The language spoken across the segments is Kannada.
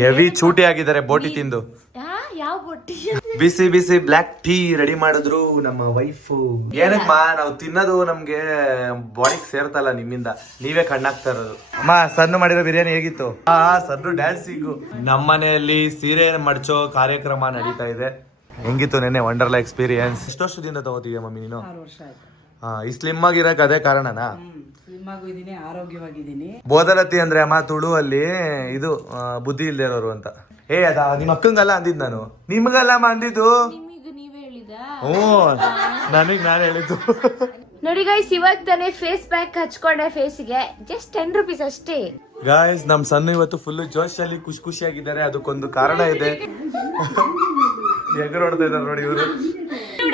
ಹೆವಿ ಚೂಟಿ ಆಗಿದ್ದಾರೆ ಬೋಟಿ ತಿಂದು. ಯಾವ ಬೋಟಿ? ಬಿಸಿ ಬಿಸಿ ಬ್ಲಾಕ್ ಟೀ ರೆಡಿ ಮಾಡಿದ್ರು ನಮ್ಮ ವೈಫ್. ಏನಕ್ಕಮ್ಮ ನಾವು ತಿನ್ನೋದು ನಮ್ಗೆ ಬಾಡಿಗೆ ಸೇರ್ತಲ್ಲ ನಿಮ್ಮಿಂದ, ನೀವೇ ಕಣ್ಣಾಗ್ತಾ ಇರೋದು. ಅಮ್ಮ ಸಣ್ಣ ಮಾಡಿರೋ ಬಿರಿಯಾನಿ ಹೇಗಿತ್ತು? ಸಣ್ಣ ಡ್ಯಾನ್ಸಿಂಗು. ನಮ್ಮ ಮನೆಯಲ್ಲಿ ಸೀರೆ ಮಡ್ಚೋ ಕಾರ್ಯಕ್ರಮ ನಡೀತಾ ಇದೆ. ಹೆಂಗಿತ್ತು ನೆನ್ನೆ ವಂಡರ್ಲಾ ಎಕ್ಸ್ಪೀರಿಯನ್ಸ್? ಎಷ್ಟು ವರ್ಷದಿಂದ ತಗೋತೀಯ ಮಮ್ಮಿ ನೀನು? 6 ವರ್ಷ ಆಯ್ತು. ಈ ಸ್ಲಿಮ್ ಆಗಿರಕ್ ಅದೇ ಕಾರಣನಾ? ಸ್ಲಿಮ್ ಆಗಿದ್ದೀನಿ, ಆರೋಗ್ಯವಾಗಿದ್ದೀನಿ. ಬೋಧಲತ್ತಿ ಅಂದ್ರೆ ಅಮ್ಮ ತುಳು ಅಲ್ಲಿ ಇದು ಬುದ್ಧಿ ಇಲ್ದೇ ಇರೋರು ಅಂತ. ಅದ ನಿಮ್ ಅಕ್ಕಂಗಲ್ಲ ಅಂದಿದ್ ನಾನು, ನಿಮ್ಗಲ್ಲ ಅಂದಿದ್ದು. ನೀವೇ ಹೇಳಿದ? ನನಗ್ ನಾನು ಹೇಳಿದ್ದು. ನೋಡಿ ಗೈಸ್, ಇವಾಗ ತಾನೇ ಫೇಸ್ ಪ್ಯಾಕ್ ಹಚ್ಕೊಂಡೆ ಫೇಸ್ಗೆ, ಜಸ್ಟ್ 10 rupees ಅಷ್ಟೇ. ಗಾಯ್ಸ್ ನಮ್ ಸಣ್ಣ ಇವತ್ತು ಫುಲ್ ಜೋಶಲ್ಲಿ ಖುಷಿಯಾಗಿದ್ದಾರೆ. ಅದಕ್ಕೊಂದು ಕಾರಣ ಇದೆ. ಎಗರ್ ಹೊಡ್ತಾ ಇದ್ದಾರೆ ನೋಡಿ ಇವರು.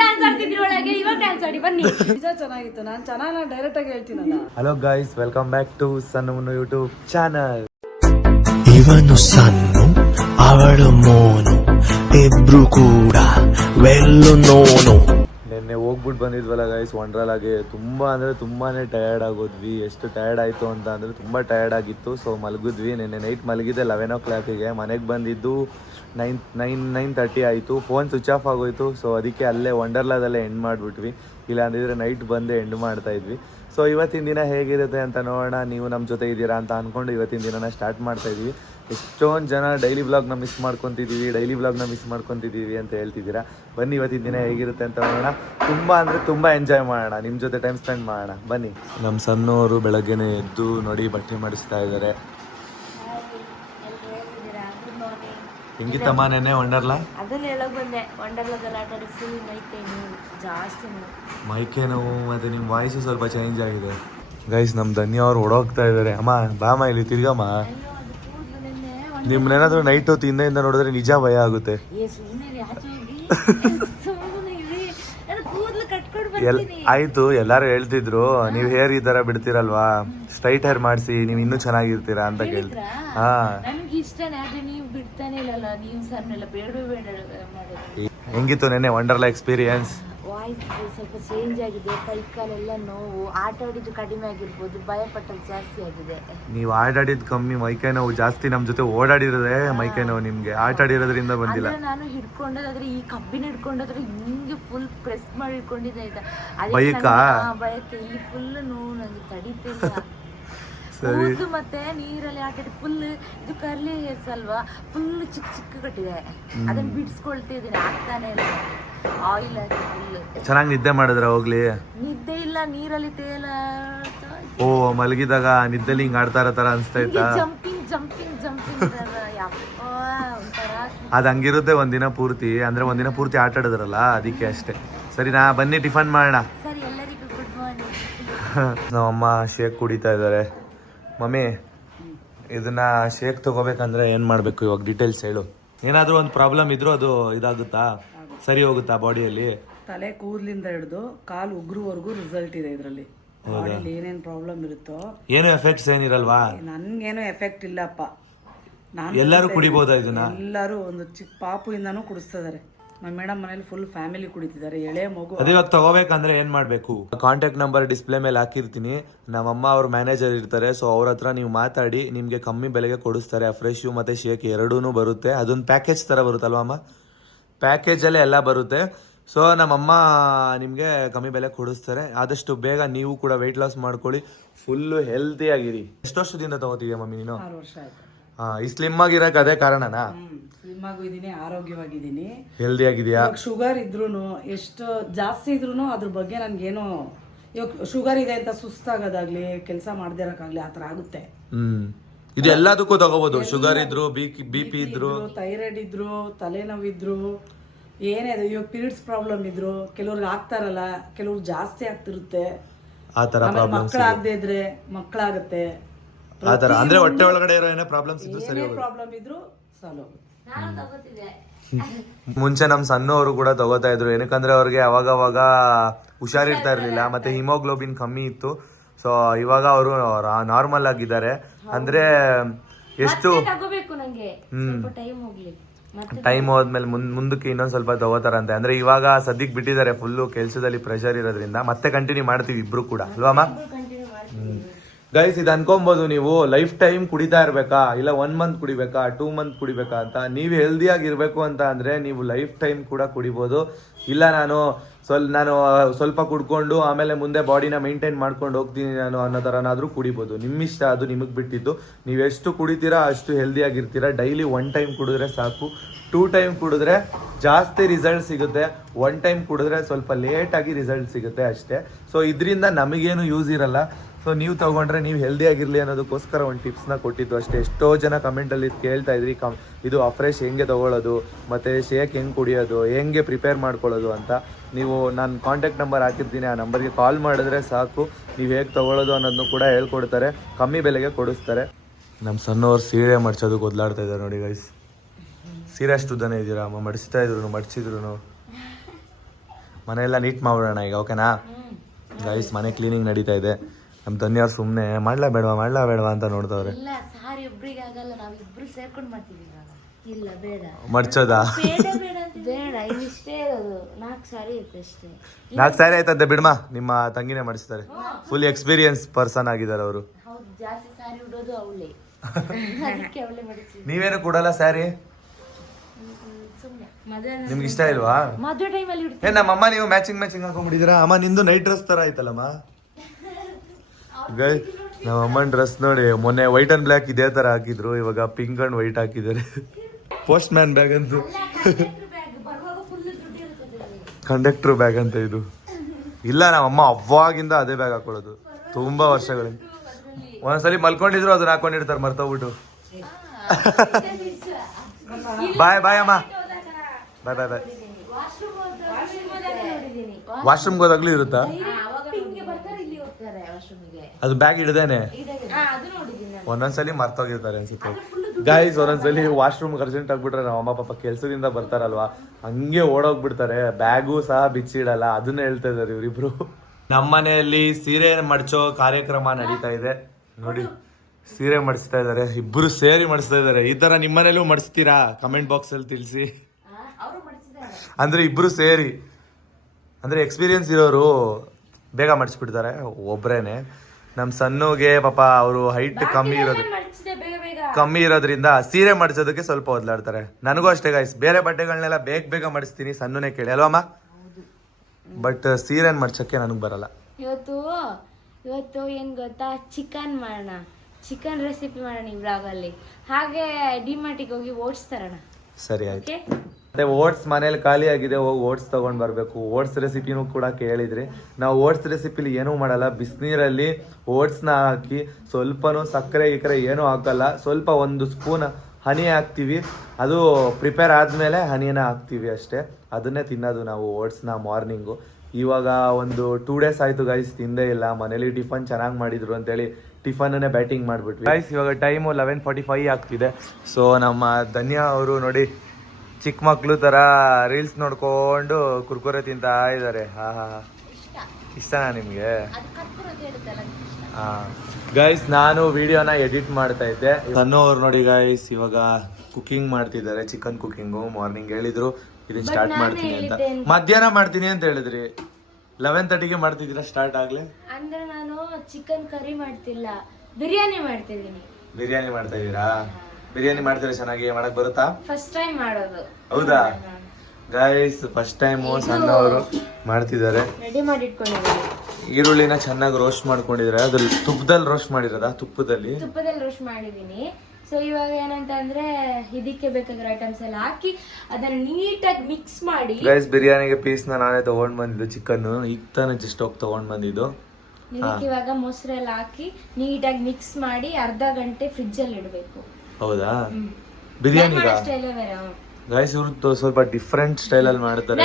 ಡ್ಯಾನ್ಸ್ ಆಡ್ತಿದ್ರಿ ಒಳಗೆ, ಇವಾಗ ಡ್ಯಾನ್ಸ್ ಆಡಿ ಬನ್ನಿ. ನಿಜ ಚೆನ್ನಾಗಿತ್ತು. ನಾನು ಚೆನ್ನಾಗಿ ಡೈರೆಕ್ಟ್ ಆಗಿ ಹೇಳ್ತೀನಲ್ಲ. Hello guys, welcome back to Sanna YouTube channel. ಇವನು ಸಣ್ಣ, ಅವಳು ಮೋನು, ಇಬ್ರು ಕೂಡ ವೆಲ್ಲು ನೋನು. ನಿನ್ನೆ ಹೋಗ್ಬಿಟ್ಟು ಬಂದಿದ್ವಲ್ಲ ಗೈಸ್ ವಂಡರ್ಲಾಗೆ. ತುಂಬಾ ಅಂದ್ರೆ ತುಂಬಾನೇ ಟಯರ್ಡ್ ಆಗೋದ್ವಿ. ಎಷ್ಟು ಟಯರ್ಡ್ ಆಯ್ತು ಅಂತ ಅಂದ್ರೆ ತುಂಬಾ ಟಯರ್ಡ್ ಆಗಿತ್ತು. ಸೊ ಮಲಗಿದ್ವಿ. ನಿನ್ನೆ ನೈಟ್ ಮಲಗಿದೆ 11 o'clock. ಮನೆಗೆ ಬಂದಿದ್ದು 9:30 ಆಯಿತು. ಫೋನ್ ಸ್ವಿಚ್ ಆಫ್ ಆಗೋಯ್ತು. ಸೊ ಅದಕ್ಕೆ ಅಲ್ಲೇ ವಂಡರ್ಲಾದಲ್ಲೇ ಎಂಡ್ ಮಾಡಿಬಿಟ್ವಿ. ಇಲ್ಲ ಅಂದಿದ್ರೆ ನೈಟ್ ಬಂದೇ ಎಂಡ್ ಮಾಡ್ತಾ ಇದ್ವಿ. ಸೊ ಇವತ್ತಿನ ದಿನ ಹೇಗಿರುತ್ತೆ ಅಂತ ನೋಡೋಣ. ನೀವು ನಮ್ಮ ಜೊತೆ ಇದ್ದೀರಾ ಅಂತ ಅಂದ್ಕೊಂಡು ಇವತ್ತಿನ ದಿನನ ಸ್ಟಾರ್ಟ್ ಮಾಡ್ತಾ ಇದ್ವಿ. ಎಷ್ಟೊಂದು ಜನ ಡೈಲಿ ವ್ಲಾಗ್ನ ಮಿಸ್ ಮಾಡ್ಕೊತಿದ್ದೀವಿ ಅಂತ ಹೇಳ್ತಿದ್ದೀರಾ. ಬನ್ನಿ ಇವತ್ತಿನ ದಿನ ಹೇಗಿರುತ್ತೆ ಅಂತ ನೋಡೋಣ. ತುಂಬ ಅಂದರೆ ತುಂಬ ಎಂಜಾಯ್ ಮಾಡೋಣ, ನಿಮ್ಮ ಜೊತೆ ಟೈಮ್ ಸ್ಪೆಂಡ್ ಮಾಡೋಣ ಬನ್ನಿ. ನಮ್ಮ ಸಣ್ಣವರು ಬೆಳಗ್ಗೆನೇ ಎದ್ದು ನೋಡಿ ಬಟ್ಟೆ ಮಾಡಿಸ್ತಾ ಇದ್ದಾರೆ. ಹೆಂಗಿತ್ತಮ್ಮ ನೆನ್ನೆ ವಂಡರ್ಲಾ? ಅದನ್ನ ಹೇಳಕ್ ಬಂದೆ. ವಂಡರ್ಲಾದಲ್ಲಿ ಆಟ ಆಡಿ ಫುಲ್ ಮೈಕೈ ನೋವು ಜಾಸ್ತಿ. ಮೈಕೈ ನೋವು ಮತ್ತು ನಿಮ್ಮ ವಾಯ್ಸು ಸ್ವಲ್ಪ ಚೇಂಜ್ ಆಗಿದೆ. ಗೈಸ್ ನಮ್ಮ ಧನ್ಯ ಅವ್ರು ಓಡೋಗ್ತಾ ಇದ್ದಾರೆ. ಅಮ್ಮ ಬಾಮ ಇಲ್ಲಿ ತಿರ್ಗಮ್ಮ. ನಿಮ್ನೇನಾದ್ರೂ ನೈಟ್ ಹೊತ್ತು ಹಿಂದೆಯಿಂದ ನೋಡಿದ್ರೆ ನಿಜ ಭಯ ಆಗುತ್ತೆ. ಆಯ್ತು, ಎಲ್ಲಾರು ಹೇಳ್ತಿದ್ರು ನೀವ್ ಹೇರ್ ಈ ತರ ಬಿಡ್ತಿರಲ್ವಾ, ಸ್ಟ್ರೈಟ್ ಹೇರ್ ಮಾಡಿಸಿ ನೀವು ಇನ್ನೂ ಚೆನ್ನಾಗಿರ್ತೀರಾ ಅಂತ ಕೇಳ್ತಿ. ಹಾ ನನಗೆ ಇಷ್ಟನೇ, ಆದ್ರೆ ನೀವು ಬಿಡ್ತಾನೆ ಇಲ್ಲಲ್ಲ. ನೀವು ಸಣ್ಣ ಬೇಡ ಹೆಂಗಿತ್ತು ನೆನ್ನೆ ವಂಡರ್ಲಾ ಎಕ್ಸ್ಪೀರಿಯನ್ಸ್? ವಾಯ್ಸ್ ಸ್ವಲ್ಪ ಚೇಂಜ್ ಆಗಿದೆ, ಕೈ ಕಾಲೆಲ್ಲ ನೋವು. ಆಟ ಆಡಿದ್ದು ಕಡಿಮೆ ಆಗಿರ್ಬೋದು, ಭಯ ಪಟ್ಟದ್ದು ಜಾಸ್ತಿ ಆಗಿದೆ. ನೀವು ಆಟ ಆಡಿದ್ದು ಕಮ್ಮಿ, ಮೈಕೈ ನೋವು ಜಾಸ್ತಿ. ನಮ್ ಜೊತೆ ಓಡಾಡಿರೋದೇ ಮೈಕೈ ನೋವು ನಿಮ್ಗೆ. ಆಟ ಆಡಿರೋದ್ರಿಂದ ಬಂದಿಲ್ಲ. ನಾನು ಹಿಡ್ಕೊಂಡಾದ್ರೆ ಈ ಕಬ್ಬಿನ ಹಿಡ್ಕೊಂಡಾದ್ರೆ ಹಿಂಗೆ ಫುಲ್ ಪ್ರೆಸ್ ಮಾಡಿ ಹಿಡ್ಕೊಂಡಿದ್ದೆ ಆಯ್ತಾ. ಭಯಕ್ಕೆ ಈ ಫುಲ್ ನೋವು ನಂಗೆ ತಡೀತಿಲ್ಲ. ಕೂದಲು ಮತ್ತೆ ನೀರಲ್ಲಿ ಆಟ ಆಡಿ ಫುಲ್ ಇದು ಕರ್ಲಿ ಹೇರ್ಸ್ ಅಲ್ವಾ, ಫುಲ್ ಚಿಕ್ಕ ಕಟ್ಟಿದೆ. ಅದನ್ನ ಬಿಡಿಸ್ಕೊಳ್ತಿದ್ದೀನಿ, ಆಗ್ತಾನೆ ಇಲ್ಲ. ಆಯಿಲ್ ಆಗಿ ಫುಲ್. ಚೆನ್ನಾಗಿ ನಿದ್ದೆ ಮಾಡಿದ್ರ ಹೋಗ್ಲಿ? ನಿದ್ದೆ ಇಲ್ಲ, ನೀರಲ್ಲಿ ತೇಲ. ಓ ಮಲಗಿದಾಗ ನಿದ್ದೆಲಿ ಹಿಂಗ್ ಆಡ್ತಾ ಇರೋ ತರ ಅನ್ಸ್ತಾ ಇತ್ತಾ? ಜಂಪಿಂಗ್ ಅದ್ ಹಂಗಿರುತ್ತೆ ಒಂದಿನ ಪೂರ್ತಿ. ಅಂದ್ರೆ ಒಂದಿನ ಪೂರ್ತಿ ಆಟ ಆಡಿದ್ರಲ್ಲ ಅದಕ್ಕೆ ಅಷ್ಟೇ. ಸರಿನಾ, ಬನ್ನಿ ಟಿಫನ್ ಮಾಡೋಣ. ಸರಿ, ಎಲ್ಲರಿಗೂ ಗುಡ್ ಮಾರ್ನಿಂಗ್. ನಮ್ಮಮ್ಮ ಶೇಕ್ ಕುಡಿತಾ ಇದ್ದಾರೆ. ಮಮ್ಮಿ ಇದನ್ನ ಶೇಕ್ ತಗೋಬೇಕಂದ್ರೆ ಏನ್ ಮಾಡ್ಬೇಕು ಇವಾಗ ಡೀಟೇಲ್ಸ್ ಹೇಳು. ಏನಾದ್ರೂ ಒಂದು ಪ್ರಾಬ್ಲಮ್ ಇದ್ರೂ ಅದು ಇದಾಗುತ್ತಾ, ಸರಿ ಹೋಗುತ್ತಾ ಬಾಡಿಯಲ್ಲಿ? ತಲೆ ಕೂದಲಿಂದ ಹಿಡಿದು ಕಾಲು ಉಗ್ರುವರೆಗೂ ರಿಸಲ್ಟ್ ಇದೆ ಇದರಲ್ಲಿ. ಬಾಡಿಲಿ ಏನೇನ್ ಪ್ರಾಬ್ಲಮ್ ಇರುತ್ತೋ ಏನು ಎಫೆಕ್ಟ್ಸ್ ಏನಿರಲ್ವಾ? ನನ್ಗೇನು ಎಫೆಕ್ಟ್ ಇಲ್ಲಪ್ಪ. ಎಲ್ಲರೂ ಕುಡಿಬಹುದಾ ಇದನ್ನ? ಎಲ್ಲರೂ ಒಂದು ಚಿಕ್ಕ ಪಾಪುಯಿಂದಾನು ಕುಡಿಸ್ತಿದ್ದಾರೆ. ನಮ್ಮ ಮೇಡಮ್ ಮನೇಲಿ ಫುಲ್ ಫ್ಯಾಮಿಲಿ ಕುಡಿತಿದ್ದಾರೆ, ಎಳೆ ಮಗು. ಅದೇ ಇವಾಗ ತಗೋಬೇಕಂದ್ರೆ ಏನ್ ಮಾಡ್ಬೇಕು? ಕಾಂಟ್ಯಾಕ್ಟ್ ನಂಬರ್ ಡಿಸ್ಪ್ಲೇ ಮೇಲೆ ಹಾಕಿರ್ತೀನಿ. ನಮ್ಮಮ್ಮ ಅವ್ರ ಮ್ಯಾನೇಜರ್ ಇರ್ತಾರೆ. ಸೊ ಅವ್ರ ಹತ್ರ ನೀವು ಮಾತಾಡಿ, ನಿಮ್ಗೆ ಕಮ್ಮಿ ಬೆಲೆಗೆ ಕೊಡಿಸ್ತಾರೆ. ಫ್ರೆಶ್ ಮತ್ತೆ ಶೇಕ್ ಎರಡೂ ಬರುತ್ತೆ. ಅದೊಂದು ಪ್ಯಾಕೇಜ್ ತರ ಬರುತ್ತಲ್ವ ಅಮ್ಮ? ಪ್ಯಾಕೇಜಲ್ಲೇ ಎಲ್ಲ ಬರುತ್ತೆ. ಸೊ ನಮ್ಮಮ್ಮ ನಿಮಗೆ ಕಮ್ಮಿ ಬೆಲೆ ಕೊಡಿಸ್ತಾರೆ. ಆದಷ್ಟು ಬೇಗ ನೀವು ಕೂಡ ವೆಯ್ಟ್ ಲಾಸ್ ಮಾಡ್ಕೊಳ್ಳಿ, ಫುಲ್ಲು ಹೆಲ್ತಿ ಆಗಿರಿ. ಎಷ್ಟು ವರ್ಷದಿಂದ ತಗೋತೀಯ ಮಮ್ಮಿ ನೀನು? 6 ವರ್ಷ ಆಯ್ತು. ಈ ಸ್ಲಿಮ್ ಆಗಿರಕ್ ಅದೇ ಕಾರಣನಾ? ಸ್ಲಿಮ್ ಆಗಿದ್ದೀನಿ, ಆರೋಗ್ಯವಾಗಿದ್ದೀನಿ, ಹೆಲ್ದಿ ಆಗಿದೆಯಾ? ಶುಗರ್ ಇದ್ರೂನು ಎಷ್ಟು ಜಾಸ್ತಿ ಇದ್ರೂನು ಅದ್ರ ಬಗ್ಗೆ ನನ್ಗೇನು, ಇವಾಗ ಶುಗರ್ ಇದೆ ಅಂತ ಸುಸ್ತಾಗೋದಾಗ್ಲಿ, ಕೆಲಸ ಮಾಡದೇ ಇರೋಕ್ಕಾಗ್ಲಿ ಆ ಥರ ಆಗುತ್ತೆ. ಇದು ಎಲ್ಲದಕ್ಕೂ ತಗೋಬಹುದು. ಶುಗರ್ ಇದ್ರು, ಬಿ.ಪಿ ಇದ್ರು, ಥೈರಾಯ್ಡ್ ಇದ್ರು, ತಲೆನೋವಿದ್ರು, ಏನೇ ಅದು, ಇವಾಗ ಪೀರಿಯಡ್ಸ್ ಪ್ರಾಬ್ಲಮ್ ಇದ್ರು, ಕೆಲವ್ರಿಗೆ ಆಗ್ತಾರಲ್ಲ, ಕೆಲವ್ರಿಗೆ ಜಾಸ್ತಿ ಆಗ್ತಿರುತ್ತೆ. ಆ ತರ ಮಕ್ಕಳಾಗದೇ ಇದ್ರೆ ಮಕ್ಕಳಾಗತ್ತೆ. ಆ ತರ ಅಂದ್ರೆ ಹೊಟ್ಟೆ ಒಳಗಡೆ ಇರೋ ಏನೋ ಪ್ರಾಬ್ಲಮ್ಸ್ ಇದ್ರು ಸರಿ ಹೋಗುತ್ತೆ. ಪ್ರಾಬ್ಲಮ್ ಇದ್ರು ಸಾಲ್ವ್ ಆಗುತ್ತೆ. ಮುಂಚೆ ನಮ್ಮ ಸಣ್ಣವರು ಕೂಡ ತಗೋತಾ ಇದ್ರು. ಏನಕ್ಕಂದ್ರೆ ಅವ್ರಿಗೆ ಅವಾಗ ಹುಷಾರಿರ್ತಾ ಇರ್ಲಿಲ್ಲ, ಮತ್ತೆ ಹಿಮೋಗ್ಲೋಬಿನ್ ಕಮ್ಮಿ ಇತ್ತು. ಸೊ ಇವಾಗ ಅವರು ನಾರ್ಮಲ್ ಆಗಿದ್ದಾರೆ. ಅಂದ್ರೆ ಎಷ್ಟು ಟೈಮ್ ಹೋದ್ಮೇಲೆ ಮುಂದಕ್ಕೆ ಇನ್ನೊಂದ್ ಸ್ವಲ್ಪ ತಗೋತಾರಂತೆ. ಅಂದ್ರೆ ಇವಾಗ ಸದ್ಯಕ್ಕೆ ಬಿಟ್ಟಿದ್ದಾರೆ, ಫುಲ್ಲು ಕೆಲ್ಸದಲ್ಲಿ ಪ್ರೆಷರ್ ಇರೋದ್ರಿಂದ. ಮತ್ತೆ ಕಂಟಿನ್ಯೂ ಮಾಡ್ತೀವಿ ಇಬ್ರು ಕೂಡ, ಅಲ್ವಾಮ? ಗೈಸ್ ಇದು ಅನ್ಕೊಬೋದು ನೀವು ಲೈಫ್ ಟೈಮ್ ಕುಡಿತಾ ಇರ್ಬೇಕಾ, ಇಲ್ಲ 1 ಮಂತ್ ಕುಡಿಬೇಕಾ, 2 ಮಂತ್ ಕುಡಿಬೇಕಾ ಅಂತ. ನೀವು ಹೆಲ್ದಿಯಾಗಿ ಇರಬೇಕು ಅಂತ ಅಂದರೆ ನೀವು ಲೈಫ್ ಟೈಮ್ ಕೂಡ ಕುಡಿಬೋದು. ಇಲ್ಲ ನಾನು ಸ್ವಲ್ಪ ಕುಡ್ಕೊಂಡು ಆಮೇಲೆ ಮುಂದೆ ಬಾಡಿನ ಮೇಂಟೈನ್ ಮಾಡ್ಕೊಂಡು ಹೋಗ್ತೀನಿ ನಾನು ಅನ್ನೋ ಥರನಾದರೂ ಕುಡಿಬೋದು. ನಿಮ್ಮಿಷ್ಟ, ಅದು ನಿಮಗೆ ಬಿಟ್ಟಿದ್ದು. ನೀವು ಎಷ್ಟು ಕುಡಿತೀರಾ ಅಷ್ಟು ಹೆಲ್ದಿಯಾಗಿರ್ತೀರಾ. ಡೈಲಿ 1 ಟೈಮ್ ಕುಡಿದ್ರೆ ಸಾಕು. 2 ಟೈಮ್ ಕುಡಿದ್ರೆ ಜಾಸ್ತಿ ರಿಸಲ್ಟ್ ಸಿಗುತ್ತೆ. 1 ಟೈಮ್ ಕುಡಿದ್ರೆ ಸ್ವಲ್ಪ ಲೇಟಾಗಿ ರಿಸಲ್ಟ್ ಸಿಗುತ್ತೆ ಅಷ್ಟೇ. ಸೊ ಇದರಿಂದ ನಮಗೇನು ಯೂಸ್ ಇರಲ್ಲ. ಸೊ ನೀವು ತೊಗೊಂಡ್ರೆ ನೀವು ಹೆಲ್ದಿಯಾಗಿರಲಿ ಅನ್ನೋದಕ್ಕೋಸ್ಕರ ಒಂದು ಟಿಪ್ಸ್ನ ಕೊಟ್ಟಿದ್ದು ಅಷ್ಟೇ. ಎಷ್ಟೋ ಜನ ಕಮೆಂಟಲ್ಲಿ ಕೇಳ್ತಾ ಇದ್ರಿ ಇದು ಅಫ್ರೆಶ್ ಹೆಂಗೆ ತೊಗೊಳ್ಳೋದು, ಮತ್ತು ಶೇಕ್ ಹೆಂಗೆ ಕುಡಿಯೋದು, ಹೆಂಗೆ ಪ್ರಿಪೇರ್ ಮಾಡ್ಕೊಳ್ಳೋದು ಅಂತ. ನೀವು ನಾನು ಕಾಂಟ್ಯಾಕ್ಟ್ ನಂಬರ್ ಹಾಕಿರ್ತೀನಿ, ಆ ನಂಬರ್ಗೆ ಕಾಲ್ ಮಾಡಿದ್ರೆ ಸಾಕು. ನೀವು ಹೇಗೆ ತೊಗೊಳ್ಳೋದು ಅನ್ನೋದನ್ನು ಕೂಡ ಹೇಳ್ಕೊಡ್ತಾರೆ, ಕಮ್ಮಿ ಬೆಲೆಗೆ ಕೊಡಿಸ್ತಾರೆ. ನಮ್ಮ ಸಣ್ಣವ್ರು ಸೀರೆ ಮಡ್ಚೋದಕ್ಕೆ ಒದ್ಲಾಡ್ತಾ ಇದ್ದಾರೆ ನೋಡಿ ಗೈಸ್. ಸೀರೆ ಅಷ್ಟು ಉದ್ದನೇ ಇದ್ದೀರಾ ಅಮ್ಮ, ಮಡ್ಚಿದ್ರು. ಮನೆಯೆಲ್ಲ ನೀಟ್ ಮಾಡೋಣ ಈಗ, ಓಕೆನಾ ಗೈಸ್? ಮನೆ ಕ್ಲೀನಿಂಗ್ ನಡೀತಾ ಇದೆ. ನಮ್ಮ ಧನ್ಯವ್ರು ಸುಮ್ಮನೆ ಮಾಡ್ಲಾ ಬೇಡವಾ ಅಂತ ನೋಡ್ತವ್ರೆ. ಇಲ್ಲ ಸಾರಿ ಒಬ್ರಿಗೆ ಆಗಲ್ಲ, ನಾವಿಬ್ರು ಸೇರ್ಕೊಂಡು ಮಾಡ್ತೀವಿ ಇವಾಗ. ಇಲ್ಲ ಬೇಡ ಮಡ್ಚೋದಾ? ಬೇಡ ಇಷ್ಟೇ ಇರೋದು 4 ಸಾರಿ ಐತೆ ಅಷ್ಟೇ. 4 ಸಾರಿ ಆಯ್ತಂತೆ ಬಿಡ್ಮಾ, ನಿಮ್ಮ ತಂಗಿನೇ ಮಾಡಿಸ್ತಾರೆ. ಫುಲ್ ಎಕ್ಸ್ಪೀರಿಯನ್ಸ್ ಪರ್ಸನ್ ಆಗಿದ್ದಾರೆ ಅವರು. ಹೌದು, ಜಾಸ್ತಿ ಸಾರಿ ಉಡೋದು ಅವಳೇ, ಅದಕ್ಕೆ ಅವಳೇ ಮಾಡಿಸಿ. ನೀವೇನು ಕೊಡಲ್ಲ ಸ್ಯಾರಿ? ಸುಮ್ಮನೆ ಮದುವೆ ನಿಮ್ಗೆ ಇಷ್ಟ ಇಲ್ವಾ? ಮದುವೆ ಟೈಮಲ್ಲಿ ಉಡ್ತೀವಿ. ನಮ್ಮಮ್ಮ ನೀವು ಮ್ಯಾಚಿಂಗ್ ಹಾಕೊಂಡ್ಬಿಟ್ಟಿದ್ದೀರಾ? ಅಮ್ಮ ನಿಂದು ನೈಟ್ ಡ್ರೆಸ್ ತರ ಆಯ್ತಲ್ಲಮ್ಮ. ನಮ್ಮ ಅಮ್ಮನ ಡ್ರೆಸ್ ನೋಡಿ, ಮೊನ್ನೆ ವೈಟ್ ಅಂಡ್ ಬ್ಲ್ಯಾಕ್ ಇದೇ ತರ ಹಾಕಿದ್ರು, ಇವಾಗ ಪಿಂಕ್ ಅಂಡ್ ವೈಟ್ ಹಾಕಿದ್ದಾರೆ. ಪೋಸ್ಟ್ ಮ್ಯಾನ್ ಬ್ಯಾಗ್ ಅಂತೂ, ಕಂಡಕ್ಟರ್ ಬ್ಯಾಗ್ ಅಂತ ಇದು. ಇಲ್ಲ ನಮ್ಮಮ್ಮ ಅವಾಗಿಂದ ಅದೇ ಬ್ಯಾಗ್ ಹಾಕೊಳ್ಳೋದು ತುಂಬಾ ವರ್ಷಗಳಿಂದ. ಒಂದ್ಸಲಿ ಮಲ್ಕೊಂಡಿದ್ರು ಅದನ್ನ ಹಾಕೊಂಡಿರ್ತಾರೆ ಮರ್ತೋಗ್ಬಿಟ್ಟು. ಬಾಯ್ ಅಮ್ಮ, ಬಾಯ್. ವಾಶ್ರೂಮ್ಗೆ ಹೋದಾಗ್ಲೂ ಇರುತ್ತಾ ಅದು ಬ್ಯಾಗ್ ಹಿಡ್ದೇನೆ? ಒಂದೊಂದ್ಸಲಿ ಮರ್ತೋಗಿರ್ತಾರೆ ಅನ್ಸುತ್ತೆ ಗೈಸ್. ಒಂದೊಂದ್ಸಲಿ ವಾಶ್ರೂಮ್ಗೆ ಅರ್ಜೆಂಟ್ ಆಗ್ಬಿಟ್ರೆ ನಮ್ಮ ಅಮ್ಮ ಪಾಪ ಕೆಲ್ಸದಿಂದ ಬರ್ತಾರಲ್ವಾ, ಹಂಗೆ ಓಡೋಗ್ಬಿಡ್ತಾರೆ, ಬ್ಯಾಗು ಸಹ ಬಿಚ್ಚಿಡಲ್ಲ. ಅದನ್ನ ಹೇಳ್ತಾ ಇದಾರೆ ಇವರಿಬ್ರು. ನಮ್ಮ ಮನೆಯಲ್ಲಿ ಸೀರೆ ಮಡ್ಚೋ ಕಾರ್ಯಕ್ರಮ ನಡೀತಾ ಇದೆ ನೋಡಿ. ಸೀರೆ ಮಡಿಸ್ತಾ ಇದಾರೆ, ಇಬ್ರು ಸೇರಿ ಮಡಿಸ್ತಾ ಇದಾರೆ. ಈ ತರ ನಿಮ್ಮ ಮನೇಲೂ ಮಡಿಸ್ತೀರಾ? ಕಮೆಂಟ್ ಬಾಕ್ಸ್ ಅಲ್ಲಿ ತಿಳಿಸಿ. ಅಂದ್ರೆ ಇಬ್ರು ಸೇರಿ, ಅಂದ್ರೆ ಎಕ್ಸ್ಪೀರಿಯನ್ಸ್ ಇರೋರು ಬೇಗ ಮಡಿಸ್ಬಿಡ್ತಾರೆ, ಒಬ್ರೇನೆ. ನಮ್ಮ ಸಣ್ಣಗೆ ಪಾಪ ಅವರು ಹೈಟ್ ಕಮ್ಮಿ ಇರೋದ್ರಿಂದ ಸೀರೆ ಮಡಿಸೋದಕ್ಕೆ ಸ್ವಲ್ಪ ಒದ್ಲಾಡ್ತಾರೆ. ನನಗೂ ಅಷ್ಟೇ ಗೈಸ್, ಬೇರೆ ಬಟ್ಟೆಗಳನ್ನೆಲ್ಲ ಬೇಗ ಮಡಿಸ್ತೀನಿ, ಸಣ್ಣನೇ ಕೇಳಿ ಅಲ್ವಮ್ಮ? ಬಟ್ ಸೀರೆ ಮಡ್ಸಕ್ಕೆ ನನಗೆ ಬರಲ್ಲ. ಇವತ್ತು ಏನ್ ಗೊತ್ತಾ, ಚಿಕನ್ ರೆಸಿಪಿ ಮಾಡೋಣ ಈ ಬ್ಲಾಗಲ್ಲಿ. ಹಾಗೆ ಡಿಮಾರ್ಟಿಗೆ ಹೋಗಿ ಓಟ್ಸ್ ತರೋಣ. ಸರಿ ಆಯ್ತು. ಮತ್ತೆ ಓಟ್ಸ್ ಮನೇಲಿ ಖಾಲಿ ಆಗಿದೆ, ಹೋಗಿ ಓಟ್ಸ್ ತಗೊಂಡ್ ಬರ್ಬೇಕು. ಓಟ್ಸ್ ರೆಸಿಪಿನೂ ಕೂಡ ಕೇಳಿದ್ರಿ. ನಾವು ಓಟ್ಸ್ ರೆಸಿಪಿಲಿ ಏನೂ ಮಾಡಲ್ಲ, ಬಿಸಿನೀರಲ್ಲಿ ಓಟ್ಸ್ನ ಹಾಕಿ ಸ್ವಲ್ಪನೂ ಸಕ್ಕರೆ ಏನೂ ಹಾಕಲ್ಲ, ಸ್ವಲ್ಪ 1 ಸ್ಪೂನ್ ಹನಿ ಹಾಕ್ತೀವಿ. ಅದು ಪ್ರಿಪೇರ್ ಆದಮೇಲೆ ಹನಿನ ಹಾಕ್ತೀವಿ ಅಷ್ಟೇ. ಅದನ್ನೇ ತಿನ್ನೋದು ನಾವು ಓಟ್ಸ್ನ ಮಾರ್ನಿಂಗು. ಇವಾಗ ಒಂದು 2 ಡೇಸ್ ಆಯಿತು ಗೈಸ್, ತಿಂದೇ ಇಲ್ಲ. ಮನೇಲಿ ಟಿಫನ್ ಚೆನ್ನಾಗಿ ಮಾಡಿದ್ರು ಅಂತೇಳಿ ಟಿಫನ್ನೇ ಬ್ಯಾಟಿಂಗ್ ಮಾಡಿಬಿಟ್ವಿ ಗೈಸ್. ಇವಾಗ ಟೈಮು 11:45 ಆಗ್ತಿದೆ. ಸೊ ನಮ್ಮ ಧನ್ಯ ಅವರು ನೋಡಿ ಚಿಕ್ಕ ಮಕ್ಳು ಥರ ರೀಲ್ಸ್ ನೋಡ್ಕೊಂಡು ಕುರ್ಕುರೆ ತಿಂತಾ ಇದ್ದಾರೆ. ಇಷ್ಟನಾ ನಿಮಗೆ? ಗೈಸ್ ನಾನು ವಿಡಿಯೋನ ಎಡಿಟ್ ಮಾಡ್ತಾ ಇದ್ದೆ. ಸಣ್ಣವ್ರು ನೋಡಿ ಗೈಸ್ ಇವಾಗ ಕುಕಿಂಗ್ ಮಾಡ್ತಿದ್ದಾರೆ, ಚಿಕನ್ ಕುಕಿಂಗು. ಮಾರ್ನಿಂಗ್ ಹೇಳಿದ್ರು ಇದನ್ನ ಸ್ಟಾರ್ಟ್ ಮಾಡ್ತೀನಿ ಅಂತ, ಮಧ್ಯಾಹ್ನ ಮಾಡ್ತೀನಿ ಅಂತ ಹೇಳಿದ್ರಿ. 11:30ಗೆ ಮಾಡ್ತಿದ್ದೀರಾ ಸ್ಟಾರ್ಟ್ ಆಗ್ಲೇ? ಅಂದ್ರೆ ನಾನು ಚಿಕನ್ ಕರಿ ಮಾಡ್ತಿಲ್ಲ, ಬಿರಿಯಾನಿ ಮಾಡ್ತಿದ್ದೀನಿ. ಬಿರಿಯಾನಿ ಮಾಡ್ತಾ ಇದ್ದೀರಾ? ಬಿರಿಯಾನಿ ಮಾಡ್ತೀರಾ? ಚೆನ್ನಾಗಿ ಮಾಡಕ್ ಬರುತ್ತಾ? ಫಸ್ಟ್ ಟೈಮ್ ಮಾಡೋದು. ಹೌದಾ ಗೈಸ್? ಫಸ್ಟ್ ಟೈಮು ಸಣ್ಣವರು ಮಾಡ್ತಿದ್ದಾರೆ. ರೆಡಿ ಮಾಡಿ ಇಟ್ಕೊಂಡಿದ್ದೀನಿ. ಈರುಳ್ಳಿನ ಚೆನ್ನಾಗಿ ರೋಸ್ಟ್ ಮಾಡ್ಕೊಂಡಿದ್ದಾರೆ. ಅದ್ರಲ್ಲಿ ತುಪ್ಪದಲ್ಲಿ ರೋಸ್ಟ್ ಮಾಡಿರೋದಾ? ತುಪ್ಪದಲ್ಲಿ ರೋಸ್ಟ್ ಮಾಡಿದ್ದೀನಿ. ಸೊ ಇವಾಗ ಏನಂತ ಅಂದ್ರೆ ಇದಕ್ಕೆ ಬೇಕಾಗಿರೋ ಐಟಮ್ಸ್ ಎಲ್ಲ ಹಾಕಿ ಅದನ್ನ ನೀಟಾಗಿ ಮಿಕ್ಸ್ ಮಾಡಿ. ಗೈಸ್ ಬಿರಿಯಾನಿಗೆ ಪೀಸ್ನ ನಾನೇ ತಗೊಂಡ್ ಬಂದಿದ್ದು, ಚಿಕನ್ ಈಗ ತಾನೇ ಜಸ್ಟ್ ಹೋಗಿ ತಗೊಂಡ್ ಬಂದಿದ್ದು. ಇದಕ್ಕೆ ಇವಾಗ ಮೊಸರೆಲ್ಲ ಹಾಕಿ ನೀಟಾಗಿ ಮಿಕ್ಸ್ ಮಾಡಿ ಅರ್ಧ ಗಂಟೆ ಫ್ರಿಜ್ ಅಲ್ಲಿ ಇಡಬೇಕು. ಹೌದಾ? ಬಿರಿಯಾನಿ ಗೈಸ್ ಇವ್ರು ಸ್ವಲ್ಪ ಡಿಫ್ರೆಂಟ್ ಸ್ಟೈಲ್ ಅಲ್ಲಿ ಮಾಡ್ತಾರೆ.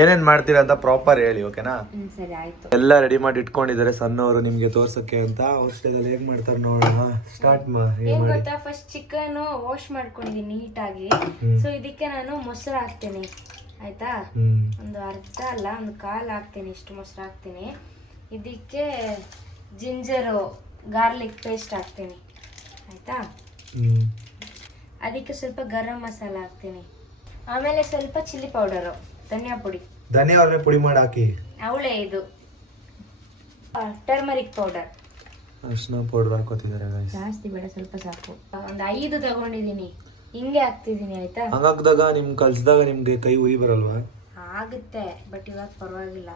ಏನೇನ್ ಮಾಡ್ತೀರಾ ಅಂತ ಪ್ರಾಪರ್ ಹೇಳಿ, ಓಕೆನಾ? ಸರಿ ಆಯ್ತು. ಎಲ್ಲ ರೆಡಿ ಮಾಡಿ ಇಟ್ಕೊಂಡಿದ್ದಾರೆ ಸಣ್ಣವರು ನಿಮ್ಗೆ ತೋರ್ಸಕ್ಕೆ ಅಂತ. ಅವ್ರ ಸ್ಟೈಲ್ ಅಲ್ಲಿ ಹೇಗ್ ಮಾಡ್ತಾರೆ ನೋಡೋಣ. ಸ್ಟಾರ್ಟ್ ಏನ್ ಗೊತ್ತಾ, ಫಸ್ಟ್ ಚಿಕನ್ ವಾಶ್ ಮಾಡ್ಕೊಂಡಿದೀನಿ ನೀಟಾಗಿ. ಸೊ ಇದಕ್ಕೆ ನಾನು ಮೊಸರು ಹಾಕ್ತೀನಿ, ಆಯ್ತಾ? ಒಂದು ಅರ್ಧ ಅಲ್ಲ, ಒಂದು ಕಾಲ್ ಹಾಕ್ತೀನಿ, ಇಷ್ಟು ಮೊಸರು ಹಾಕ್ತೀನಿ. ಇದಕ್ಕೆ ಜಿಂಜರು ಗಾರ್ಲಿಕ್ ಪೇಸ್ಟ್ ಹಾಕ್ತೀನಿ, ಆಯ್ತಾ? ಅದಕ್ಕೆ ಸ್ವಲ್ಪ ಗರಂ ಮಸಾಲ ಹಾಕ್ತೀನಿ. ಆಮೇಲೆ ಸ್ವಲ್ಪ ಚಿಲ್ಲಿ ಪೌಡರು, ಧನಿಯಾ ಪುಡಿ ಮಾಡಿ ಹಾಕಿ. ಅವಳೇ ಇದು ಟರ್ಮರಿಕ್ ಪೌಡರ್. ಅರ್ಶಿನ ಪೌಡರ್ ಹಾಕೋತಿದ್ದಾರೆ ಗೈಸ್. ಜಾಸ್ತಿ ಬೇಡ, ಸ್ವಲ್ಪ ಸಾಕು. ಒಂದು 5 ತಗೊಂಡಿದ್ದೀನಿ, ಹಿಂಗೆ ಹಾಕ್ತಿದ್ದೀನಿ ಆಯ್ತಾ. ಹಂಗಾಕ್ದಾಗ ನಿಮ್ ಕಲ್ಸಿದಾಗ ನಿಮ್ಗೆ ಕೈ ಉರಿ ಬರಲ್ವಾ? ಆಗುತ್ತೆ, ಬಟ್ ಇವಾಗ ಪರವಾಗಿಲ್ಲ.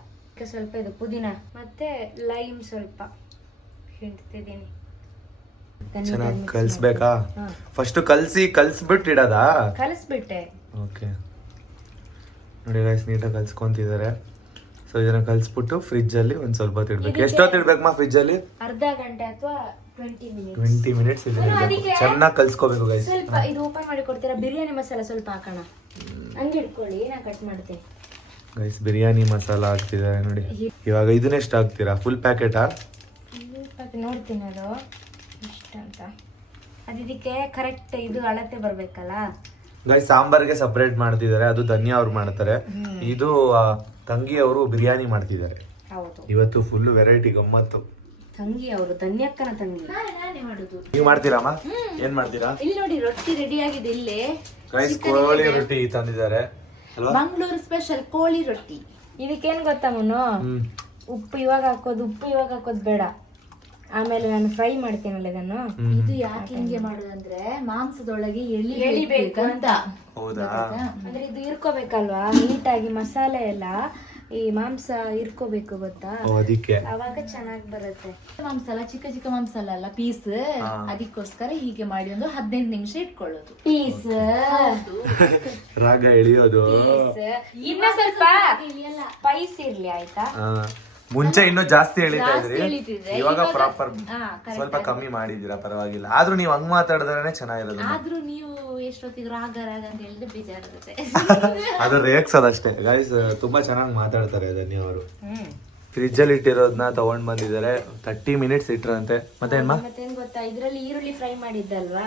ಸ್ವಲ್ಪ ಇದು ಪುದೀನ ಮತ್ತೆ ಲೈಮ್ ಸ್ವಲ್ಪ ಹಿಂಡ್ತಿದ್ದೀನಿ. ಚೆನ್ನಾಗಿ ಕಲ್ಸ್ಬೇಕಾ? ಫಸ್ಟ್ ಕಲ್ಸ್ಬಿಟ್ಟು ಇಡೋದಾ? ಕಲಿಸ್ಬಿಟ್ಟೆ. ಓಕೆ ನೋಡಿ ಗೈಸ್, ನೀಟಾಗಿ ಕಲ್ಸ್ಕೊಂತಿದ್ದಾರೆ. ಸೊ ಇದನ್ನ ಕಲ್ಸ್ಬಿಟ್ಟು ಫ್ರಿಜ್ ಅಲ್ಲಿ ಒಂದ್ ಸ್ವಲ್ಪ ಹೊತ್ತು ಇಡ್ಬೇಕು. ಎಷ್ಟೊತ್ತು ಇಡ್ಬೇಕಮ್ಮ ಫ್ರಿಜ್ ಅಲ್ಲಿ? ಅರ್ಧ ಗಂಟೆ ಅಥವಾ 20 ಮಿನಿಟ್ಸ್. 20 ಮಿನಿಟ್ಸ್ ಚೆನ್ನಾಗಿ ಕಲ್ಸ್ಕೋಬೇಕು ಗೈಸ್. ಸ್ವಲ್ಪ ಇದು ಓಪನ್ ಮಾಡಿ ಕೊಡ್ತೀರಾ? ಬಿರಿಯಾನಿ ಮಸಾಲ ಸ್ವಲ್ಪ ಹಾಕೋಣ. ಹಂಗೆ ಇಟ್ಕೊಳ್ಳಿ, ನಾ ಕಟ್ ಮಾಡ್ತೀನಿ. ಗೈಸ್ ಬಿರಿಯಾನಿ ಮಸಾಲ ಹಾಕ್ತಿದ್ದಾರೆ ನೋಡಿ. ಇವಾಗ ಇದನ್ನೆಷ್ಟು ಹಾಕ್ತೀರಾ? ಫುಲ್ ಪ್ಯಾಕೆಟಾ? ನೋಡ್ತೀನಿ ಅದು ಇಷ್ಟ ಅಂತ. ಅದು ಇದಕ್ಕೆ ಕರೆಕ್ಟ್ ಇದು ಅಳತೆ ಬರ್ಬೇಕಲ್ಲ ಗೈಸ್. ಸಾಂಬಾರ್ಗೆ ಸಪರೇಟ್ ಮಾಡ್ತಿದ್ದಾರೆ, ಅದು ಧನ್ಯ ಅವ್ರು ಮಾಡ್ತಾರೆ. ಇದು ತಂಗಿ ಅವರು ಬಿರಿಯಾನಿ ಮಾಡ್ತಿದ್ದಾರೆ. ಹೌದು, ಇವತ್ತು ಫುಲ್ ವೆರೈಟಿ ಗಮ್ಮತ್ತು. ತಂಗಿ ಅವರು, ಧನ್ಯಕ್ಕನ ತಂಗಿ. ನಾನೇ ಮಾಡುದು. ನೀವು ಮಾಡ್ತೀರಮ್ಮ? ಏನ್ ಮಾಡ್ತೀರಾ? ಇಲ್ಲಿ ನೋಡಿ ರೊಟ್ಟಿ ರೆಡಿ ಆಗಿದೆ. ಇಲ್ಲಿ ಗೈಸ್ ಕೋಳಿ ರೊಟ್ಟಿ ತಂದಿದ್ದಾರೆ ಅಲ್ವಾ? ಮಂಗಳೂರು ಸ್ಪೆಷಲ್ ಕೋಳಿ ರೊಟ್ಟಿ. ಇದಕ್ಕೇನ್ ಗೊತ್ತಾ ಮುನ್ನು? ಉಪ್ಪು ಇವಾಗ ಹಾಕೋದು ಬೇಡ. ಆಮೇಲೆ ನಾನು ಫ್ರೈ ಮಾಡ್ತೀನಲ್ಲ ಇದನ್ನು. ಇದು ಯಾಕೆ ಹಿಂಗೆ ಮಾಡೋದಂದ್ರೆ ಮಾಂಸದೊಳಗೆ ಎಳಿಬೇಕಂತ. ಹೌದಾ? ಅಂದ್ರೆ ಇದು ಇರ್ಕೋಬೇಕಲ್ವಾ ನೀಟಾಗಿ, ಮಸಾಲೆ ಎಲ್ಲ ಈ ಮಾಂಸ ಇರ್ಕೋಬೇಕು ಗೊತ್ತಾ, ಅದಕ್ಕೆ ಅವಾಗ ಚೆನ್ನಾಗಿ ಬರುತ್ತೆ. ಮಾಂಸ ಅಲ್ಲ, ಚಿಕ್ಕ ಚಿಕ್ಕ ಮಾಂಸ ಅಲ್ಲ ಪೀಸ್. ಅದಕ್ಕೋಸ್ಕರ ಹೀಗೆ ಮಾಡಿ ಒಂದು 15 ನಿಮಿಷ ಇಟ್ಕೊಳ್ಳೋದು. ಪೀಸ್ ರಾಗ ಎಳಿಯೋದು. ಇನ್ನ ಸ್ವಲ್ಪ ಸ್ಪೈಸ್ ಇರ್ಲಿ ಆಯ್ತಾ. ಮುಂಚೆ ಇನ್ನೂ ಜಾಸ್ತಿ ಎಳಿತಾ ಇದ್ರಿ, ಎಳಿತಿದ್ರೆ. ಇವಾಗ ಪ್ರಾಪರ್ ಸ್ವಲ್ಪ ಕಮ್ಮಿ ಮಾಡಿದೀರಾ, ಪರವಾಗಿಲ್ಲ. ಆದ್ರೂ ನೀವು ಹಂಗ್ ಮಾತಾಡಿದ್ರೆ ಚೆನ್ನಾಗಿರೋದು. ಆದ್ರೂ ನೀವು ಎಷ್ಟೊತ್ತಿಗೆ ರಾಗ ಅಂತ ಹೇಳಿದ್ರೆ ಬೇಜಾರಾಗುತ್ತೆ. ಅದು ರೇಗ್ಸೋದಷ್ಟೇ ಗೈಸ್. ತುಂಬಾ ಚೆನ್ನಾಗಿ ಮಾತಾಡ್ತಾರೆ ಧನ್ಯ ಅವರು. ಫ್ರಿಜ್ ಅಲ್ಲಿ ಇಟ್ಟಿರೋದನ್ನ ತಗೊಂಡ್ ಬಂದಿದ್ದಾರೆ. 30 ಮಿನಿಟ್ಸ್ ಇಟ್ರಂತೆ. ಮತ್ತೇನ್ ಗೊತ್ತಾ, ಇದ್ರಲ್ಲಿ ಈರುಳ್ಳಿ ಫ್ರೈ ಮಾಡಿದ್ದಲ್ವಾ,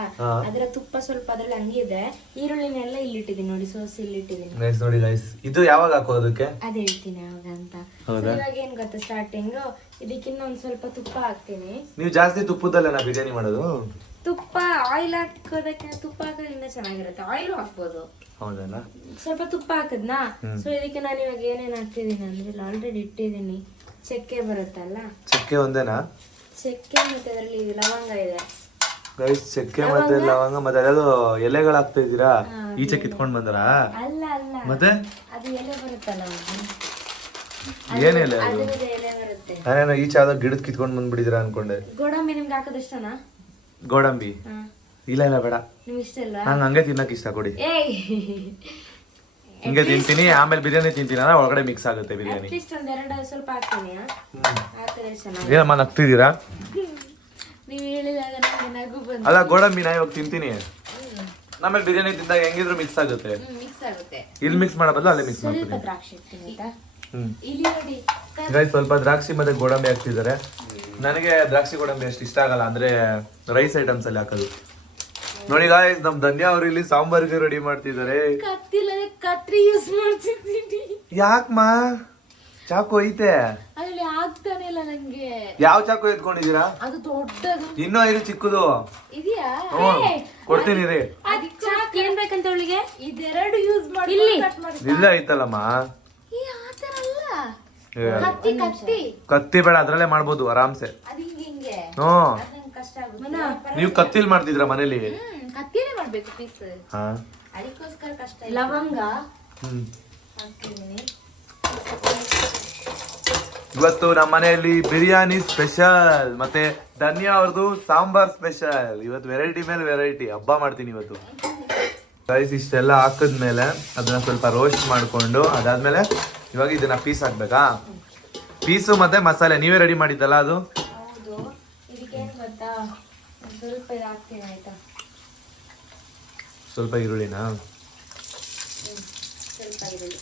ಅದರ ತುಪ್ಪ ಸ್ವಲ್ಪ ಅದ್ರಲ್ಲಿ ಹಂಗಿದೆ. ಈರುಳ್ಳಿನೆಲ್ಲ ಇಲ್ಲಿ ಇಟ್ಟಿದ್ದೀನಿ ನೋಡಿ, ಸೋಸ್ ಇಲ್ಲಿ ಇಟ್ಟಿದ್ದೀನಿ. ಗೈಸ್ ನೋಡಿ ಗೈಸ್, ಇದು ಯಾವಾಗ ಹಾಕೋದಕ್ಕೆ ಅದ್ ಹೇಳ್ತೀನಿ ಯಾವಾಗ ಅಂತ. ಇವಾಗ ಏನ್ ಗೊತ್ತಾ, ಸ್ಟಾರ್ಟಿಂಗ್ ಇದಕ್ಕೆ ಇನ್ನೊಂದ್ ಸ್ವಲ್ಪ ತುಪ್ಪ ಹಾಕ್ತೀನಿ. ನೀವು ಜಾಸ್ತಿ ತುಪ್ಪದಲ್ಲೇನಾ ಬಿರಿಯಾನಿ ಮಾಡೋದು? ತುಪ್ಪ ಆಯಿಲ್ ಹಾಕೋದಕ್ಕೆ, ತುಪ್ಪ ಹಾಕೋದ್ರೆ ಇನ್ನೂ ಚೆನ್ನಾಗಿರುತ್ತೆ. ಆಯಿಲ್ ಹಾಕ್ಬೋದು. ಹೌದಲ್ಲ? ಸ್ವಲ್ಪ ತುಪ್ಪ ಹಾಕದ್ನಾ. ಸೊ ಇದಕ್ಕೆ ನಾನು ಇವಾಗ ಏನೇನ್ ಹಾಕ್ತಿದ್ದೀನಿ ಅಂದ್ರೆ, ಇಲ್ಲಿ ಆಲ್ರೆಡಿ ಇಟ್ಟಿದ್ದೀನಿ. ಚಕ್ಕೆ ಬರುತ್ತಲ್ಲ, ಚಕ್ಕೆ ಒಂದೇನಾ? ಚಕ್ಕೆ ಮತ್ತೆ ಅದರಲ್ಲಿ ಲವಂಗ ಇದೆ ಗೈಸ್. ಚಕ್ಕೆ ಮತ್ತೆ ಲವಂಗ ಮತ್ತೆ ಅದ್ಯಾವುದು ಎಲೆಗಳು ಹಾಕ್ತಾ ಇದ್ದೀರಾ? ಈಚೆ ಕಿತ್ಕೊಂಡ್ ಬಂದರಾ? ಅಲ್ಲ ಅಲ್ಲ, ಮತ್ತೆ ಅದು ಎಲೆ ಬರುತ್ತಲ್ಲ, ಏನ್ ಎಲೆ? ಅದರದ ಎಲೆ ಬರುತ್ತೆ. ನಾನೇನೋ ಈಚೆ ಯಾವ್ದೋ ಗಿಡದ್ ಕಿತ್ಕೊಂಡ್ ಬಂದ್ಬಿಟ್ಟಿದ್ದೀರಾ ಅನ್ಕೊಂಡೆ. ಗೋಡಂಬಿ ನಿಮ್ಗೆ ಹಾಕೋದಿಷ್ಟನಾ? ಗೋಡಂಬಿ ಇಲ್ಲ ಇಲ್ಲ ಬೇಡ, ನಿಮ್ಗೆ ಇಷ್ಟ ಇಲ್ಲ. ನಂಗೆ ಹಂಗೆ ತಿನ್ನಕ್ ಇಷ್ಟ. ಕೊಡಿ, ಏಯ್ ಹಿಂಗೆ ತಿಂತೀನಿ, ಆಮೇಲೆ ಬಿರಿಯಾನಿ ತಿಂತೀನಿ. ಒಳಗಡೆ ಮಿಕ್ಸ್ ಆಗುತ್ತೆ ಬಿರಿಯಾನಿ. ಅಟ್ಲೀಸ್ಟ್ ಒಂದೆರಡು ಸ್ವಲ್ಪ ಹಾಕ್ತೀನಿ. ಹಾಕಿದ್ರೆ ಚೆನ್ನಾಗಿ. ಏನಮ್ಮ ನಗ್ತಿದ್ದೀರಾ? ನೀವು ಹೇಳಿದಾಗ ನನಗೆ ನಗು ಬಂದು ಅಲ್ಲ, ಗೋಡಂಬಿ ನಾ ಇವಾಗ ತಿಂತೀನಿ, ಆಮೇಲೆ ಬಿರಿಯಾನಿ ತಿಂದಾಗ ಹೆಂಗಿದ್ರು ಮಿಕ್ಸ್ ಆಗುತ್ತೆ. ಮಿಕ್ಸ್ ಆಗುತ್ತೆ. ಇಲ್ಲಿ ಮಿಕ್ಸ್ ಮಾಡೋ ಬದಲು ಅಲ್ಲೇ ಮಿಕ್ಸ್ ಮಾಡ್ತೀನಿ. ಸ್ವಲ್ಪ ದ್ರಾಕ್ಷಿ ಇರ್ತೀನಿ ಆಯ್ತಾ. ಇಲ್ಲಿ ನೋಡಿ ಗೈಸ್, ಸ್ವಲ್ಪ ದ್ರಾಕ್ಷಿ ಮತ್ತೆ ಗೋಡಂಬಿ ಹಾಕ್ತಿದ್ದಾರೆ. ನನಗೆ ದ್ರಾಕ್ಷಿ ಗೋಡಂಬಿ ಅಷ್ಟು ಇಷ್ಟ ಆಗಲ್ಲ, ಅಂದ್ರೆ ರೈಸ್ ಐಟಮ್ಸ್ ಅಲ್ಲಿ ಹಾಕೋದು. ನೋಡಿ ಗಾಯ್ಸ್, ನಮ್ ಧನ್ಯ ಅವ್ರು ಇಲ್ಲಿ ಸಾಂಬಾರ್ಗೆ ರೆಡಿ ಮಾಡ್ತಿದ್ದಾರೆ. ಕತ್ತಿಲ್ಲದೆ ಕತ್ರಿ ಯೂಸ್ ಮಾಡ್ತಿದ್ದೀನಿ. ಯಾಕಮ್ಮ? ಚಾಕು ಐತೆ, ಅದ್ರಲ್ಲಿ ಆಗ್ತಾನೆ ಇಲ್ಲ ನಂಗೆ. ಯಾವ ಚಾಕು ಎತ್ಕೊಂಡಿದೀರಾ? ಅದು ದೊಡ್ಡದು ಇನ್ನೂ ಐದು ಚಿಕ್ಕದು ಇದೆಯಾ? ಕೊಡ್ತೀನಿ ರೀ. ಏನ್ ಬೇಕಂತ ಅವಳಿಗೆ? ಇದೆರಡು ಯೂಸ್ ಮಾಡಿ ಇಲ್ಲಿ. ಇಲ್ಲ ಐತಲ್ಲಮ್ಮ. ಈ ಆತರ ಅಲ್ಲ, ಕತ್ತಿ ಕತ್ತಿ ಕತ್ತಿ ಬೇಡ, ಅದ್ರಲ್ಲೇ ಮಾಡ್ಬೋದು ಆರಾಮ್ಸೆ. ಅದು ಹಿಂಗೆ ಹಿಂಗೆ ಹ್ಮ್, ನಂಗೆ ಕಷ್ಟ ಆಗುತ್ತೆ. ನೀವು ಕತ್ತಿಲ್ ಮಾಡ್ತಿದ್ರ ಮನೇಲಿ? ಕತ್ತಿನೇ ಮಾಡ್ಬೇಕು ಪೀಸ್, ಹಾ, ಅದಕ್ಕೋಸ್ಕರ ಕಷ್ಟ. ಲವಂಗ ಹ್ಮ್. ಹಾಕ್ತಿದ್ದೀನಿ. ಇವತ್ತು ನಮ್ಮ ಮನೆಯಲ್ಲಿ ಬಿರಿಯಾನಿ ಸ್ಪೆಷಲ್, ಮತ್ತೆ ಧನ್ಯ ಅವ್ರದ್ದು ಸಾಂಬಾರ್ ಸ್ಪೆಷಲ್. ಇವತ್ತು ವೆರೈಟಿ ಮೇಲೆ ವೆರೈಟಿ ಹಬ್ಬ ಮಾಡ್ತೀನಿ ಇವತ್ತು. ರೈಸ್ ಇಷ್ಟೆಲ್ಲ ಹಾಕಿದ್ಮೇಲೆ ಅದನ್ನ ಸ್ವಲ್ಪ ರೋಸ್ಟ್ ಮಾಡ್ಕೊಂಡು, ಅದಾದ್ಮೇಲೆ ಇವಾಗ ಇದನ್ನ ಪೀಸ್ ಹಾಕ್ಬೇಕಾ? ಪೀಸು ಮತ್ತೆ ಮಸಾಲೆ ನೀವೇ ರೆಡಿ ಮಾಡಿದ್ದಲ್ಲ ಅದು? ಹೌದು. ಇದಕ್ಕೇನು ಗೊತ್ತಾ, ಸ್ವಲ್ಪ ಇದು ಹಾಕ್ತೀನಿ ಆಯ್ತಾ. ಸ್ವಲ್ಪ ಈರುಳ್ಳಿನಾ? ಸ್ವಲ್ಪ ಈರುಳ್ಳಿ.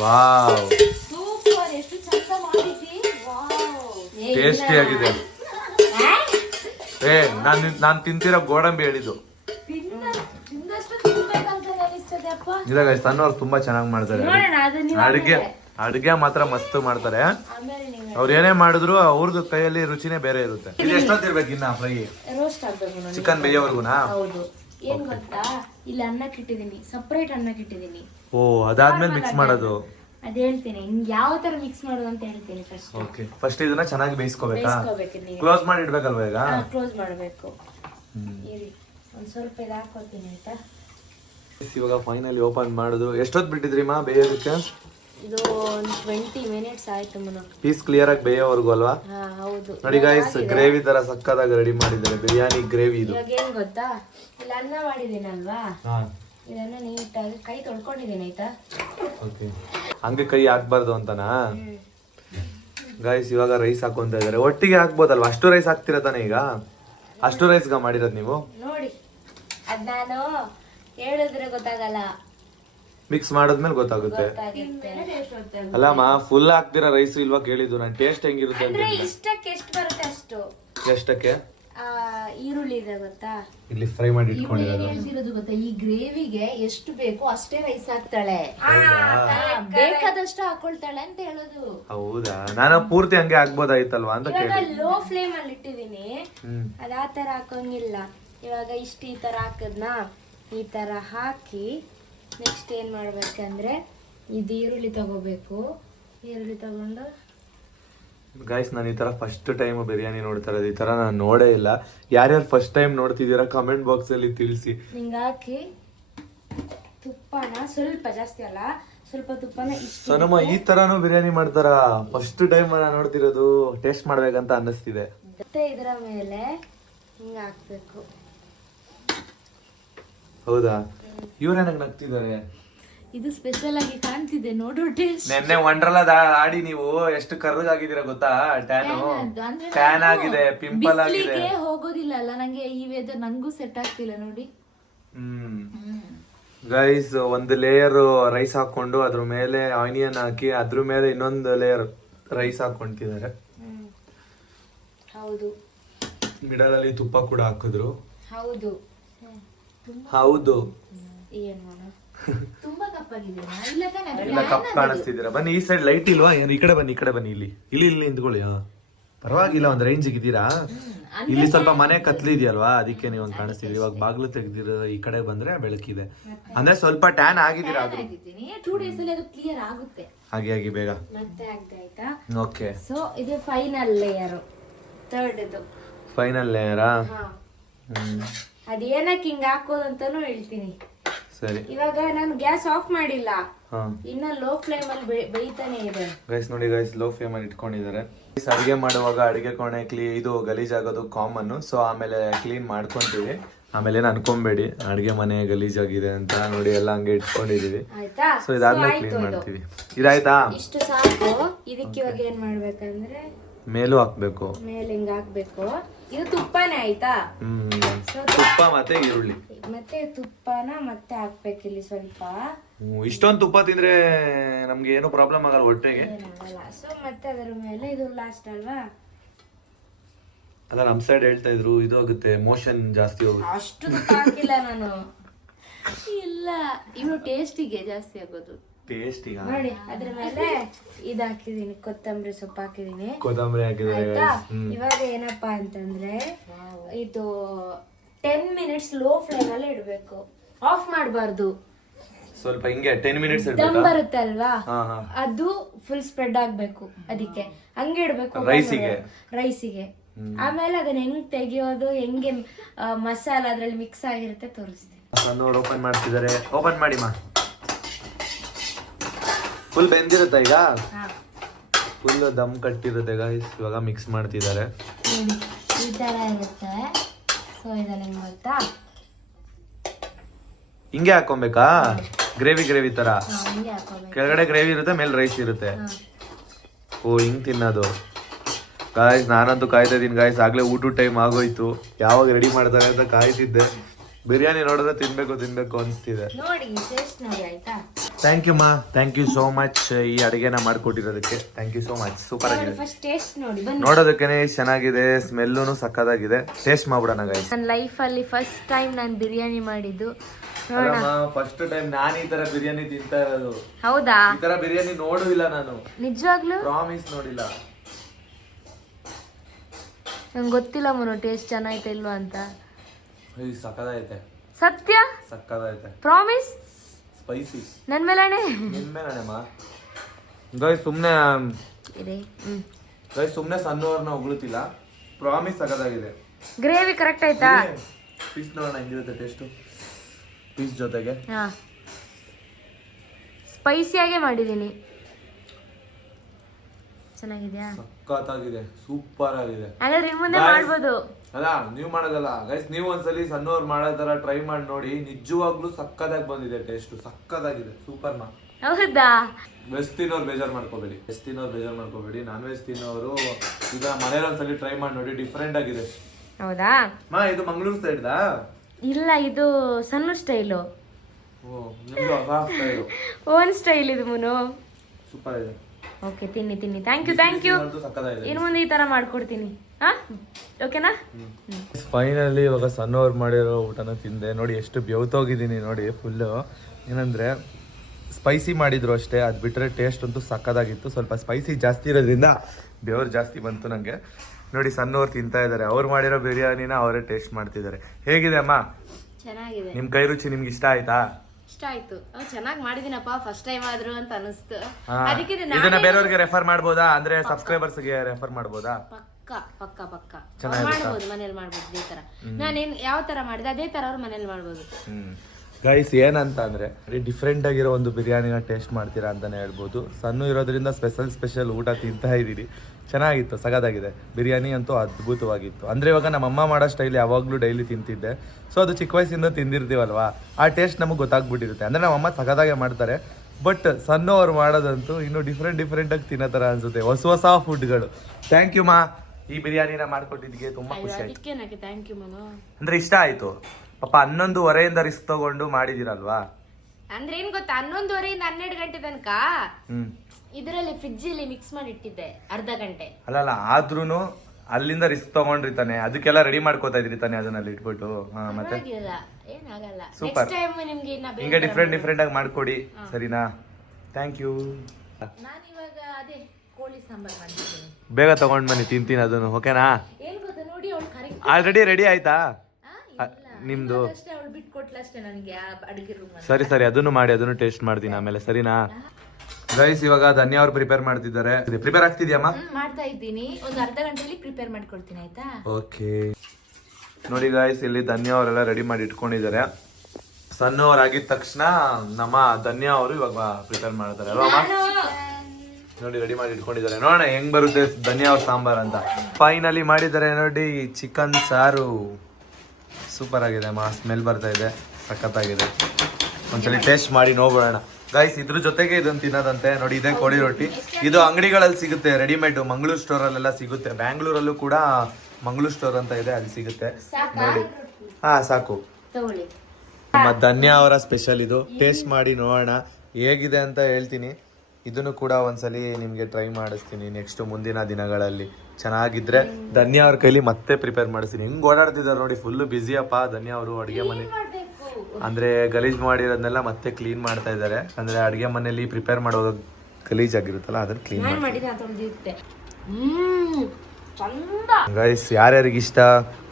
ವಾವ್, ಸೂಪರ್, ಎಷ್ಟು ಚಂದ ಮಾಡಿದ್ದಿ. ವಾವ್, ಟೇಸ್ಟಿ ಆಗಿದೆ. ನಾನ್ ತಿಂತಿರೋ ಗೋಡಂಬಿ ಹೇಳಿದ್ದು. ತಿಂದಷ್ಟು ತಿನ್ಬೇಕಂತ ಅನಿಸ್ತದೆ ಅಪ್ಪ. ಇಲ್ಲ ಗೈಸ್, ಸಣ್ಣವ್ರು ತುಂಬಾ ಚೆನ್ನಾಗಿ ಮಾಡ್ತಾರೆ ನೋಡೋಣ, ಅದು ನೀವು ಅಡುಗೆ ಮಾತ್ರ ಮಸ್ತ್ ಮಾಡ್ತಾರೆ. ಆಮೇಲೆ ನೀವು ಅವ್ರು ಏನೇ ಮಾಡಿದ್ರು ಅವ್ರದ್ದು ಕೈಯಲ್ಲಿ ರುಚಿನೇ ಬೇರೆ ಇರುತ್ತೆ. ಇದು ಎಷ್ಟೊತ್ತಿರ್ಬೇಕು ಇನ್ನ ಫ್ರೈ? ರೋಸ್ಟ್ ಆಗ್ಬೇಕು ನೋಡಿ. ಚಿಕನ್ ಬೇಯೋವರ್ಗುನಾ? ಹೌದು. ಏನ್ ಗೊತ್ತಾ, ಇಲ್ಲಿ ಅನ್ನಕ್ಕೆ ಇಟ್ಟಿದ್ದೀನಿ, ಸಪ್ರೇಟ್ ಅನ್ನಕ್ಕೆ ಇಟ್ಟಿದ್ದೀನಿ. ಓ ಅದಾದ್ಮೇಲೆ ಮಿಕ್ಸ್ ಮಾಡೋದು. ಅದ್ ಹೇಳ್ತೀನಿ ಹಿಂಗ್ ಯಾವ ತರ ಮಿಕ್ಸ್ ಮಾಡೋದು ಅಂತ ಹೇಳ್ತೀನಿ. ಫಸ್ಟ್ ಇದನ್ನ ಚೆನ್ನಾಗಿ ಬೇಯಿಸ್ಕೋಬೇಕಾ? ಬೇಯಿಸ್ಕೋಬೇಕು ನೀವು. ಕ್ಲೋಸ್ ಮಾಡಿ ಇಡ್ಬೇಕಲ್ವಾ ಈಗ? ಕ್ಲೋಸ್ ಮಾಡಬೇಕು. ಇರಿ ಒಂದ್ ಸ್ವಲ್ಪ ಇದು ಹಾಕೋತೀನಿ ಆಯ್ತಾ. ಇವಾಗ ಫೈನಲಿ ಓಪನ್ ಮಾಡಿದ್ರು. ಎಷ್ಟೊತ್ತು ಬಿಟ್ಟಿದ್ರಿ ಮಾ ಬೇಯೋದಕ್ಕೆ? ಇದು ಒಂದು 20 ಮಿನಿಟ್ಸ್ ಆಯ್ತು ಮನು. ಪೀಸ್ ಕ್ಲಿಯರ್ ಆಗಿ ಬೇಯೋವರೆಗೂ ಅಲ್ವಾ? ಹಾ ಹೌದು. ನೋಡಿ ಗೈಸ್, ಗ್ರೇವಿ ತರ ಸಕ್ಕತ್ತಾಗಿ ರೆಡಿ ಮಾಡಿದ್ದಾರೆ. ಬಿರಿಯಾನಿ ಗ್ರೇವಿ ಇದು. ಇವಾಗ ಏನ್ ಗೊತ್ತಾ, ಇಲ್ಲಿ ಅನ್ನ ಮಾಡಿದೀನಲ್ವಾ, ಹಾ ಇದನ್ನ ನೀಟಾಗಿ ಕೈ ತೊಳ್ಕೊಂಡಿದ್ದೀನಿ ಆಯ್ತಾ. ಓಕೆ, ಹಂಗೆ ಕೈ ಹಾಕ್ಬಾರ್ದು ಅಂತನಾ? ಗೈಸ್ ಇವಾಗ ರೈಸ್ ಹಾಕೊಂತ ಇದಾರೆ. ಒಟ್ಟಿಗೆ ಹಾಕ್ಬೋದಲ್ವಾ? ಅಷ್ಟು ರೈಸ್ ಹಾಕ್ತಿರ ತಾನೆ ಈಗ? ಅಷ್ಟು ರೈಸ್ಗ ಮಾಡಿರೋದು ನೀವು? ನೋಡಿ ಅದ್ ನಾನು ಹೇಳಿದ್ರೆ ಗೊತ್ತಾಗಲ್ಲ, ಮಿಕ್ಸ್ ಮಾಡಿದ್ಮೇಲೆ ಗೊತ್ತಾಗುತ್ತೆ. ಗೊತ್ತಾಗುತ್ತೆ. ಅಲ್ಲಮ್ಮ, ಫುಲ್ ಹಾಕ್ತಿರ ರೈಸ್ ಇಲ್ವಾ ಕೇಳಿದ್ದು ನಾನು. ಟೇಸ್ಟ್ ಹೆಂಗಿರುತ್ತೆ ಅಂದ್ರೆ ಇಷ್ಟಕ್ಕೆ ಎಷ್ಟು ಬರುತ್ತೆ ಅಷ್ಟು. ಎಷ್ಟಕ್ಕೆ? ಈರುಳ್ಳಿ ಇದೆ ಗೊತ್ತಾ, ಇಲ್ಲಿ ಫ್ರೈ ಮಾಡಿ ಇಟ್ಕೊಂಡಿರೋದು. ಹೇಳ್ತಿರೋದು ಗೊತ್ತಾ, ಈ ಗ್ರೇವಿಗೆ ಎಷ್ಟು ಬೇಕೋ ಅಷ್ಟೇ ರೈಸ್ ಹಾಕ್ತಾಳೆ, ಬೇಕಾದಷ್ಟು ಹಾಕೊಳ್ತಾಳೆ ಅಂತ ಹೇಳೋದು. ಹೌದಾ? ನಾನು ಪೂರ್ತಿ ಹಂಗೆ ಹಾಕ್ಬೋದಾಯ್ತಲ್ವಾ ಅಂತ ಇವಾಗ ಕೇಳಿ. ಲೋ ಫ್ಲೇಮ್ ಅಲ್ಲಿ ಇಟ್ಟಿದೀನಿ, ಅದ ಆ ತರ ಹಾಕೋಂಗಿಲ್ಲ. ಇವಾಗ ಇಷ್ಟು ಈ ತರ ಹಾಕದ್ನಾ, ಈ ತರ ಹಾಕಿ ನೆಕ್ಸ್ಟ್ ಏನ್ ಮಾಡ್ಬೇಕಂದ್ರೆ ಇದು ಈರುಳ್ಳಿ ತಗೋಬೇಕು. ಈರುಳ್ಳಿ ತಗೊಂಡು ಗೈಸ್, ನಾನು ಈ ತರ ಫಸ್ಟ್ ಟೈಮ್ ಬಿರಿಯಾನಿ ನೋಡ್ತಾ ಇರೋದು. ಈ ತರ ನಾನು ನೋಡೇ ಇಲ್ಲ. ಯಾರ್ಯಾರು ಫಸ್ಟ್ ಟೈಮ್ ನೋಡ್ತಿದ್ದೀರಾ ಕಮೆಂಟ್ ಬಾಕ್ಸ್ ಅಲ್ಲಿ ತಿಳಿಸಿ. ಹಿಂಗ ಹಾಕಿ ತುಪ್ಪನ ಸ್ವಲ್ಪ, ಜಾಸ್ತಿ ಅಲ್ಲ, ಸ್ವಲ್ಪ ತುಪ್ಪನ ಇಷ್ಟು. ಸನಮ್ಮ, ಈ ತರಾನು ಬಿರಿಯಾನಿ ಮಾಡ್ತಾರ? ಫಸ್ಟ್ ಟೈಮ್ ನಾನು ನೋಡ್ತಿರೋದು. ಟೇಸ್ಟ್ ಮಾಡ್ಬೇಕಂತ ಅನ್ನಿಸ್ತಿದೆ. ಮತ್ತೆ ಇದರ ಮೇಲೆ ಹಿಂಗ ಹಾಕ್ಬೇಕು. ಹೌದಾ? ಇವ್ರೇನಾಗ ನಗ್ತಿದ್ದಾರೆ? ಇದು ಸ್ಪೆಷಲ್ ಆಗಿ ಕಾಣ್ತಿದೆ ನೋಡು. ಟೇಸ್ಟ್ ನೆನ್ನೆ ವಂಡರ್ಲಾದ ಆಡಿ ನೀವು ಎಷ್ಟು ಕರ್ರಗಾಗಿದ್ದೀರಾ ಗೊತ್ತಾ? ಟ್ಯಾನ್ ಆಗಿದೆ, ಪಿಂಪಲ್ ಆಗಿದೆ. ಹೋಗೋದಿಲ್ಲ ಅಲ್ಲ ನಂಗೆ ಈ ವೆದರ್, ನಂಗೂ ಸೆಟ್ ಆಗ್ತಿಲ್ಲ ನೋಡಿ. ಗೈಸ್, ಒಂದು ಲೇಯರ್ ರೈಸ್ ಹಾಕೊಂಡು ಅದ್ರ ಮೇಲೆ ಆನಿಯನ್ ಹಾಕಿ ಅದ್ರ ಮೇಲೆ ಇನ್ನೊಂದು ಲೇಯರ್ ರೈಸ್ ಹಾಕೊಂತಿದ್ದಾರೆ. ಹೌದು, ಮಿಡಲ್ ಅಲ್ಲಿ ತುಪ್ಪ ಕೂಡ ಹಾಕಿದ್ರು. ಹೌದು ಹೌದು. ಏನ್ ಮಾಡ, ತುಂಬಾ ಕಪ್ಪಾಗಿದೆ. ಇಲ್ಲ ತಾನೆ? ಇಲ್ಲ, ಕಪ್ ಕಾಣಿಸ್ತಿದ್ದೀರಾ? ಬನ್ನಿ ಈ ಸೈಡ್. ಲೈಟ್ ಇಲ್ವಾ? ಈ ಕಡೆ ಬನ್ನಿ, ಈ ಕಡೆ ಬನ್ನಿ. ಇಲ್ಲಿ ಇಲ್ಲಿ ಇಲ್ಲಿ ನಿಂತ್ಕೊಳ್ಳಿ. ಪರವಾಗಿಲ್ಲ, ಒಂದ್ ರೇಂಜ್ ಇದ್ದೀರಾ. ಇಲ್ಲಿ ಸ್ವಲ್ಪ ಮನೆ ಕತ್ಲಿದ್ಯಲ್ವಾ, ಅದಕ್ಕೆ ನೀವು ಒಂದು ಕಾಣಿಸ್ತಿದ್ರಿ. ಇವಾಗ ಬಾಗ್ಲು ತೆಗ್ದಿರೋ ಈ ಕಡೆ ಬಂದ್ರೆ ಬೆಳಕಿದೆ. ಅಂದ್ರೆ ಸ್ವಲ್ಪ ಟ್ಯಾನ್ ಆಗಿದ್ದೀರಾ. 2 days ಅಲ್ಲಿ ಅದು ಕ್ಲಿಯರ್ ಆಗುತ್ತೆ. ಹಾಗೆ ಬೇಗ ಮತ್ತೆ ಆಯ್ತಾ. ಓಕೆ, ಸೊ ಇದು ಫೈನಲ್ ಲೇಯರ್, ಥರ್ಡ್ ಇದು ಫೈನಲ್ ಲೇಯರಾ? ಅದೇನಕ್ಕೆ ಹಿಂಗ ಹಾಕೋದಂತಾನು ಹೇಳ್ತೀನಿ. ಸರಿ, ಇವಾಗ ನಾನು ಗ್ಯಾಸ್ ಆಫ್ ಮಾಡಿಲ್ಲ, ಹಾ. ಇನ್ನ ಲೋ ಫ್ಲೇಮ್ ಅಲ್ಲಿ ಬೇಯ್ತಾನೆ ಇದೆ. ಗೈಸ್ ನೋಡಿ ಗೈಸ್, ಲೋ ಫ್ಲೇಮ್ ಅಲ್ಲಿ ಇಟ್ಕೊಂಡಿದ್ದಾರೆ. ಅಡಿಗೆ ಮಾಡುವಾಗ ಅಡಿಗೆ ಕೋಣೆ ಇದು ಗಲೀಜಾಗೋದು ಕಾಮನ್. ಸೊ ಆಮೇಲೆ ಕ್ಲೀನ್ ಮಾಡ್ಕೊಂತೀವಿ. ಆಮೇಲೆ ಏನು ಅನ್ಕೊಂಬೇಡಿ ಅಡಿಗೆ ಮನೆ ಗಲೀಜಾಗಿದೆ ಅಂತ. ನೋಡಿ ಎಲ್ಲ ಹಂಗೆ ಇಟ್ಕೊಂಡಿದೀವಿ. ಆಯ್ತಾ? ಸೊ ಇದಾದ್ಮೇಲೆ ಕ್ಲೀನ್ ಮಾಡ್ತೀವಿ. ಇದಾಯ್ತಾ? ಇಷ್ಟು ಸಾಕು. ಇದಕ್ಕೆ ಇವಾಗ ಏನ್ ಮಾಡ್ಬೇಕಂದ್ರೆ ಮೇಲೂ ಹಾಕ್ಬೇಕು. ಮೇಲೆ ಹಿಂಗ ಹಾಕ್ಬೇಕು. ಇದು ತುಪ್ಪನೇ ಆಯ್ತಾ? ತುಪ್ಪ ಮತ್ತೆ ಈರುಳ್ಳಿ ಮತ್ತೆ ತುಪ್ಪನ ಮತ್ತೆ ಹಾಕ್ಬೇಕು ಇಲ್ಲಿ ಸ್ವಲ್ಪ. ಇಷ್ಟೊಂದು ತುಪ್ಪ ತಿಂದ್ರೆ ನಮ್ಗೆ ಏನು ಪ್ರಾಬ್ಲಮ್ ಆಗಲ್ಲ ಹೊಟ್ಟೆಗೆ. ಏನಾಗಲ್ಲ. ಸೊ ಮತ್ತೆ ಅದರ ಮೇಲೆ ಇದು ಲಾಸ್ಟ್ ಅಲ್ವಾ? ಅಲ್ಲ, ನಮ್ ಸೈಡ್ ಹೇಳ್ತಾ ಇದ್ರು ಇದು ಆಗುತ್ತೆ, ಮೋಷನ್ ಜಾಸ್ತಿ ಹೋಗುತ್ತೆ. ಅಷ್ಟು ತುಪ್ಪ ಹಾಕಿಲ್ಲ ನಾನು. ಇಲ್ಲ, ಇನ್ನು ಟೇಸ್ಟಿಗೆ ಜಾಸ್ತಿ ಆಗೋದು. ಟೇಸ್ಟಿಗ ನೋಡಿ ಅದ್ರ ಮೇಲೆ ಇದು ಹಾಕಿದೀನಿ, ಕೊತ್ತಂಬರಿ ಸೊಪ್ಪು ಹಾಕಿದೀನಿ, ಕೊತ್ತಂಬರಿ ಹಾಕಿದ್ರೆ. ಆಯ್ತಾ? ಇವಾಗ ಏನಪ್ಪಾ ಅಂತಂದ್ರೆ ಇದು 10 minutes ಲೋ ಫ್ಲೇಮ್ ಅಲ್ಲಿ ಇಡ್ಬೇಕು. ಆಫ್ ಮಾಡಬಾರ್ದು. ಸ್ವಲ್ಪ ಹಿಂಗೆ 10 minutes ದಮ್ ಇಡ್ಬೇಕಾ? ಬರುತ್ತೆ ಅಲ್ವಾ, ಅದು ಫುಲ್ ಸ್ಪ್ರೆಡ್ ಆಗ್ಬೇಕು. ಅದಕ್ಕೆ ಹಂಗೆ ಇಡ್ಬೇಕು ರೈಸಿಗೆ. ಆಮೇಲೆ ಅದನ್ನ ಹೆಂಗ್ ತೆಗಿಯೋದು, ಹೆಂಗೆ ಮಸಾಲ ಅದ್ರಲ್ಲಿ ಮಿಕ್ಸ್ ಆಗಿರುತ್ತೆ ತೋರಿಸ್ತೀನಿ. ನೋಡಿ ಓಪನ್ ಮಾಡ್ತಿದ್ದಾರೆ. ಓಪನ್ ಮಾಡಿ ಮಾ. ಫುಲ್ ಬೆಂದಿರುತ್ತೆ ಈಗ, ಫುಲ್ ದಮ್ ಕಟ್ಟಿರುತ್ತೆ ಗೈಸ್. ಇವಾಗ ಮಿಕ್ಸ್ ಮಾಡ್ತಿದ್ದಾರೆ. ಈ ತರ ಇರುತ್ತೆ. ಸೊ ಇದನ್ನ ಹೆಂಗ್ ಗೊತ್ತಾ, ಹಿಂಗೆ ಹಾಕೊಬೇಕಾ? ಗ್ರೇವಿ ತರ ಹಿಂಗೆ ಹಾಕೋಬೇಕು. ಕೆಳಗಡೆ ಗ್ರೇವಿ ಇರುತ್ತೆ, ಮೇಲೆ ರೈಸ್ ಇರುತ್ತೆ. ಓ, ಹಿಂಗ್ ತಿನ್ನೋದು. ಗಾಯ್ಸ್, ನಾನಂತೂ ಕಾಯ್ತಾ ಇದೀನಿ ಗಾಯ್ಸ್. ಆಗ್ಲೇ ಊಟದ ಟೈಮ್ ಆಗೋಯ್ತು. ಯಾವಾಗ ರೆಡಿ ಮಾಡ್ತಾರೆ ಅಂತ ಕಾಯ್ತಿದ್ದೆ. ಬಿರಿಯಾನಿ ನೋಡಿದ್ರೆ ತಿನ್ಬೇಕು ಅನ್ಸ್ತಿದೆ. ನೋಡಿ ಟೇಸ್ಟ್ ನೋಡಿ ಆಯ್ತಾ. ಥ್ಯಾಂಕ್ ಯು ಮಾ, ಥ್ಯಾಂಕ್ ಯು ಸೋ ಮಚ್ ಈ ಅಡಿಗೆನ ಮಾಡ್ಕೊಟ್ಟಿರೋದಕ್ಕೆ. Thank you so much. Super ಆಗಿದೆ. ಫಸ್ಟ್ ಟೇಸ್ಟ್ ನೋಡಿ ಬನ್ನಿ. ನೋಡೋದಕ್ಕೆ ಚೆನ್ನಾಗಿದೆ, ಸ್ಮೆಲ್ಲೂ ಸಕ್ಕತ್ತಾಗಿದೆ. ಟೇಸ್ಟ್ ಮಾಡ್ಬಿಡೋಣ ಗೈಸ್. ನನ್ನ ಲೈಫಲ್ಲಿ ಫಸ್ಟ್ ಟೈಮ್ ನಾನು ಬಿರಿಯಾನಿ ಮಾಡಿದ್ದು. ಫಸ್ಟ್ ಟೈಮ್ ನಾನು ಈ ತರ ಬಿರಿಯಾನಿ ತಿಂತಾ ಇರೋದು. ಹೌದಾ? ಈ ತರ ಬಿರಿಯಾನಿ ನೋಡಿಲ್ಲ ನಾನು, ನಿಜವಾಗ್ಲೂ ಪ್ರಾಮಿಸ್ ನೋಡಿಲ್ಲ. ನಂಗೆ ಗೊತ್ತಿಲ್ಲ ಮನು ಟೇಸ್ಟ್ ಚೆನ್ನಾಯ್ತಾ ಇಲ್ವಾ ಅಂತ. ಸಕ್ಕತ್ತಾಗೈತೆ. ಸತ್ಯ ಸಕ್ಕದಾಗೈತೆ. Promise spicy. ನನ್ ಮೇಲಾಣೆ ನಿನ್ಮೇಲಮ್ಮ ಗೈಸ್ ಸುಮ್ಮನೆ ಇದೆ. ಗೈಸ್ ಸುಮ್ಮನೆ ಸಣ್ಣವ್ರನ್ನ ಹೊಗಳುತ್ತಿಲ್ಲ, ಪ್ರಾಮಿಸ್ ಸಕ್ಕದಾಗಿದೆ. ಗ್ರೇವಿ ಕರೆಕ್ಟ್ ಆಯ್ತಾ? ಪೀಸ್ ನೋಡೋಣ ಹೆಂಗಿರುತ್ತೆ ಟೇಸ್ಟು ಪೀಸ್ ಜೊತೆಗೆ. ಹಾ ಸ್ಪೈಸಿಯಾಗೆ ಮಾಡಿದ್ದೀನಿ. ಚೆನ್ನಾಗಿದ್ಯಾ? ಸಕ್ಕತ್ತಾಗಿದೆ, ಸೂಪರ್ ಆಗಿದೆ. ಹಾಗಾದ್ರೆ ಇನ್ ಮುಂದೆ ಮಾಡ್ಬೋದು. ಅಲ್ಲ ನೀವು ಮಾಡೋದಲ್ಲ ಗೈಸ್, ನೀವು ಒಂದ್ಸಲಿ ಸಣ್ಣವ್ರು ಮಾಡೋ ತರ ಟ್ರೈ ಮಾಡಿ ನೋಡಿ, ನಿಜವಾಗ್ಲೂ ಸಕ್ಕದಾಗಿ ಬಂದಿದೆ ಟೇಸ್ಟ್, ಸಕ್ಕದಾಗಿದೆ, ಸೂಪರ್ ಮಾ. ಹೌದಾ? ವೆಜ್ ತಿನ್ನೋರು ಬೇಜಾರು ಮಾಡ್ಕೋಬೇಡಿ, ನಾನ್ ವೆಜ್ ತಿನ್ನೋರು ಈಗ ಮನೇಲಿ ಒಂದ್ಸಲಿ ಟ್ರೈ ಮಾಡಿ ನೋಡಿ, ಡಿಫ್ರೆಂಟ್ ಆಗಿದೆ. ಹೌದಾ? ಮಾ ಇದು ಮಂಗಳೂರು ಸೈಡ್ದಾ? ಇಲ್ಲ, ಇದು ಸಣ್ಣ ಸ್ಟೈಲು. ಓ ನಿಮ್ದು ಸ್ಟೈಲು ಓನ್ ಸ್ಟೈಲ್ ಇದು ಮುನು. ಸೂಪರ್ ಇದೆ. ಓಕೆ, ತಿನ್ನಿ ಥ್ಯಾಂಕ್ ಯು. ಸಕ್ಕದಾಗಿದೆ. ಇನ್ನು ಮುಂದೆ ಈ ತರ ಮಾಡ್ಕೊಡ್ತೀನಿ. ಹಾ ಓಕೆನಾ? ಫೈನಲಿ ಇವಾಗ ಸಣ್ಣವ್ರು ಮಾಡಿರೋ ಊಟನ ತಿಂದೆ ನೋಡಿ, ಎಷ್ಟು ಬೆವ್ತೋಗಿದ್ದೀನಿ ನೋಡಿ ಫುಲ್ಲು. ಏನಂದರೆ ಸ್ಪೈಸಿ ಮಾಡಿದ್ರು ಅಷ್ಟೇ, ಅದು ಬಿಟ್ಟರೆ ಟೇಸ್ಟ್ ಅಂತೂ ಸಕ್ಕದಾಗಿತ್ತು. ಸ್ವಲ್ಪ ಸ್ಪೈಸಿ ಜಾಸ್ತಿ ಇರೋದ್ರಿಂದ ಬೆವರು ಜಾಸ್ತಿ ಬಂತು ನನಗೆ. ನೋಡಿ ಸಣ್ಣವ್ರು ತಿಂತಾ ಇದ್ದಾರೆ, ಅವ್ರು ಮಾಡಿರೋ ಬಿರಿಯಾನಿನ ಅವರೇ ಟೇಸ್ಟ್ ಮಾಡ್ತಿದ್ದಾರೆ. ಹೇಗಿದೆ ಅಮ್ಮ? ಚೆನ್ನಾಗಿದೆ. ನಿಮ್ಮ ಕೈ ರುಚಿ ನಿಮ್ಗೆ ಇಷ್ಟ ಆಯ್ತಾ? ಇಷ್ಟ ಆಯ್ತು. ಚೆನ್ನಾಗಿ ಮಾಡಿದೀನಪ್ಪ, ಫಸ್ಟ್ ಟೈಮ್ ಆದ್ರು ಅಂತ ಅನಿಸ್ತು. ಹಾ. ಅದಕ್ಕೆ ಇದನ್ನ ಬೇರೆಯವ್ರಿಗೆ ರೆಫರ್ ಮಾಡ್ಬೋದಾ? ಅಂದ್ರೆ ಸಬ್ಸ್ಕ್ರೈಬರ್ಸ್ಗೆ ರೆಫರ್ ಮಾಡ್ಬೋದಾ? ಪಕ್ಕ ಚೆನ್ನಾಗಿರುತ್ತಾ? ಮಾಡ್ಬೋದು, ಮನೇಲಿ ಮಾಡ್ಬೋದು. ಇದೇ ತರ ನಾನೇನ್ ಯಾವ ತರ ಮಾಡಿದೆ ಅದೇ ತರ ಅವ್ರು ಮನೇಲಿ ಮಾಡ್ಬೋದು. ಗೈಸ್ ಏನಂತ ಅಂದರೆ ಡಿಫ್ರೆಂಟ್ ಆಗಿರೋ ಒಂದು ಬಿರಿಯಾನಿನ ಟೇಸ್ಟ್ ಮಾಡ್ತೀರಾ ಅಂತಲೇ ಹೇಳ್ಬೋದು. ಸಣ್ಣ ಇರೋದ್ರಿಂದ ಸ್ಪೆಷಲ್ ಊಟ ತಿಂತಾ ಇದ್ದೀರಿ. ಚೆನ್ನಾಗಿತ್ತು, ಸಗದಾಗಿದೆ. ಬಿರಿಯಾನಿ ಅಂತೂ ಅದ್ಭುತವಾಗಿತ್ತು. ಅಂದರೆ ಇವಾಗ ನಮ್ಮಮ್ಮ ಮಾಡೋ ಸ್ಟೈಲ್ ಯಾವಾಗಲೂ ಡೈಲಿ ತಿಂತಿದ್ದೆ. ಸೊ ಅದು ಚಿಕ್ಕ ವಯಸ್ಸಿಂದ ತಿಂದಿರ್ತೀವಲ್ವಾ, ಆ ಟೇಸ್ಟ್ ನಮಗೆ ಗೊತ್ತಾಗ್ಬಿಟ್ಟಿರುತ್ತೆ. ಅಂದರೆ ನಮ್ಮಮ್ಮ ಸಗದಾಗೆ ಮಾಡ್ತಾರೆ, ಬಟ್ ಸಣ್ಣವ್ರು ಮಾಡೋದಂತೂ ಇನ್ನೂ ಡಿಫ್ರೆಂಟಾಗಿ ತಿನ್ನೋ ಥರ ಅನಿಸುತ್ತೆ, ಹೊಸ ಫುಡ್ಗಳು. ಥ್ಯಾಂಕ್ ಯು ಮಾ, ಈ ಬಿರಿಯಾನಿನ ಮಾಡ್ಕೊಟ್ಟಿದ್ದಕ್ಕೆ ತುಂಬ ಖುಷಿ ಆಯ್ತು. ಅದಕ್ಕೆ ಥ್ಯಾಂಕ್ ಯು ಮನು. ಅಂದರೆ ಇಷ್ಟ ಆಯಿತು ಪಾಪ. 11:30 ರಿಸ್ಕ್ ತಗೊಂಡು ಮಾಡಿದಿರಲ್ವಾ? ಅಂದ್ರೆ ಏನ್ ಗೊತ್ತಾ, 11:30 ಇಂದ 12 ಗಂಟೆ ತನಕ ಇದರಲ್ಲಿ ಫ್ರಿಡ್ಜ್ ಅಲ್ಲಿ ಮಿಕ್ಸ್ ಮಾಡಿ ಇಟ್ಟಿದ್ದೆ, ಅರ್ಧ ಗಂಟೆ. ಅಲ್ಲಲ್ಲ ಆದ್ರೂನು ಅಲ್ಲಿಂದ ರಿಸ್ಕ್ ತಗೊಂಡ್ರಿ ತಾನೆ, ಅದಕ್ಕೆಲ್ಲ ರೆಡಿ ಮಾಡ್ಕೋತಾ ಇದ್ರಿ ತಾನೆ ಅದನ್ನಲ್ಲಿ ಇಟ್ಬಿಟ್ಟು. ಮತ್ತೆ ಏನಾಗಲ್ಲ, ಸೂಪರ್. ನೆಕ್ಸ್ಟ್ ಟೈಮ್ ನಿಮ್ಗೆ ಹಿಂಗೆ ಡಿಫ್ರೆಂಟ್ ಆಗಿ ಮಾಡ್ಕೊಡಿ, ಸರಿನಾ? Thank you. ನಾನಿವಾಗ ಅದೇ ಕೋಳಿ ಸಾಂಬಾರ್ ಮಾಡಿದ್ದೀನಿ, ಬೇಗ ತಗೊಂಡ್ ಬನ್ನಿ, ತಿಂತೀನಿ ಅದನ್ನು. ಓಕೆನಾ? ಏನ್ ಗೊತ್ತಾ, ನೋಡಿ ಅವಳು ಕರಿ ಆಲ್ರೆಡಿ ರೆಡಿ ಆಯ್ತಾ ನಿಮ್ದು? ಅಷ್ಟೇ, ಅವಳು ಬಿಟ್ಕೊಟ್ಲ ಅಷ್ಟೇ ನನಗೆ ಅಡಿಗೆ ರೂಮ್. ಸರಿ ಅದನ್ನು ಮಾಡಿ, ಅದನ್ನು ಟೇಸ್ಟ್ ಮಾಡ್ತೀನಿ ಆಮೇಲೆ, ಸರಿನಾ? ಗೈಸ್ ಇವಾಗ ಧನ್ಯ ಅವ್ರು ಪ್ರಿಪೇರ್ ಮಾಡ್ತಿದ್ದಾರೆ. ಪ್ರಿಪೇರ್ ಆಗ್ತಿದ್ಯಮ್ಮ? ಮಾಡ್ತಾ ಇದ್ದೀನಿ, ಒಂದು ಅರ್ಧ ಗಂಟೆಲಿ ಪ್ರಿಪೇರ್ ಮಾಡ್ಕೊಡ್ತೀನಿ, ಆಯ್ತಾ? ಓಕೆ. ನೋಡಿ ಗೈಸ್, ಇಲ್ಲಿ ಧನ್ಯ ಅವರೆಲ್ಲ ರೆಡಿ ಮಾಡಿ ಇಟ್ಕೊಂಡಿದ್ದಾರೆ. ಸಣ್ಣವರಾಗಿದ ತಕ್ಷಣ ನಮ್ಮ ಧನ್ಯ ಅವರು ಇವಾಗ ಪ್ರಿಪೇರ್ ಮಾಡ್ತಾರೆ ಅಲ್ವಾ? ನೋಡಿ ರೆಡಿ ಮಾಡಿ ಇಟ್ಕೊಂಡಿದ್ದಾರೆ. ನೋಡೋಣ ಹೆಂಗ್ ಬರುತ್ತೆ ಧನ್ಯ ಅವ್ರ ಸಾಂಬಾರ್ ಅಂತ. ಫೈನಲಿ ಮಾಡಿದ್ದಾರೆ ನೋಡಿ, ಚಿಕನ್ ಸಾರು. ಸೂಪರ್ ಆಗಿದೆ ಅಮ್ಮ, ಸ್ಮೆಲ್ ಬರ್ತಾ ಇದೆ, ಸಖತ್ತಾಗಿದೆ. ಒಂದ್ಸಲಿ ಟೇಸ್ಟ್ ಮಾಡಿ ನೋಡೋಣ ಗೈಸ್. ಇದ್ರ ಜೊತೆಗೆ ಇದನ್ನ ತಿನ್ನೋದಂತೆ ನೋಡಿ, ಇದೇ ಕೋಳಿ ರೊಟ್ಟಿ. ಇದು ಅಂಗಡಿಗಳಲ್ಲಿ ಸಿಗುತ್ತೆ ರೆಡಿಮೇಡ್, ಮಂಗಳೂರು ಸ್ಟೋರಲ್ಲೆಲ್ಲ ಸಿಗುತ್ತೆ. ಬ್ಯಾಂಗ್ಳೂರಲ್ಲೂ ಕೂಡ ಮಂಗಳೂರು ಸ್ಟೋರ್ ಅಂತ ಇದೆ, ಅಲ್ಲಿ ಸಿಗುತ್ತೆ ನೋಡಿ. ಹಾ ಸಾಕು. ನಮ್ಮ ಧನ್ಯ ಅವರ ಸ್ಪೆಷಲ್ ಇದು. ಟೇಸ್ಟ್ ಮಾಡಿ ನೋಡೋಣ ಹೇಗಿದೆ ಅಂತ ಹೇಳ್ತೀನಿ. ಇದನ್ನು ಕೂಡ ಒಂದ್ಸಲಿ ನಿಮಗೆ ಟ್ರೈ ಮಾಡಿಸ್ತೀನಿ ನೆಕ್ಸ್ಟ್ ಮುಂದಿನ ದಿನಗಳಲ್ಲಿ. ಚೆನ್ನಾಗಿದ್ರೆ ಧನ್ಯ ಅವ್ರ ಕೈಲಿ ಮತ್ತೆ ಪ್ರಿಪೇರ್ ಮಾಡಿಸ್ತೀನಿ. ಹಿಂಗ್ ಓಡಾಡ್ತಿದ್ದಾರೆ ನೋಡಿ, ಫುಲ್ ಬ್ಯುಸಿ ಅಪ್ಪ ಧನ್ಯ ಅವರು. ಅಡುಗೆ ಮನೆ ಅಂದ್ರೆ ಗಲೀಜ್ ಮಾಡಿರೋದನ್ನೆಲ್ಲ ಮತ್ತೆ ಕ್ಲೀನ್ ಮಾಡ್ತಾ ಇದ್ದಾರೆ. ಅಂದ್ರೆ ಅಡುಗೆ ಮನೆಯಲ್ಲಿ ಪ್ರಿಪೇರ್ ಮಾಡೋದು ಗಲೀಜ್ ಆಗಿರುತ್ತಲ್ಲ, ಅದನ್ನ ಕ್ಲೀನ್ ಮಾಡಿ. ಗೈಸ್ ಯಾರ್ಯಾರಿಗೆ ಇಷ್ಟ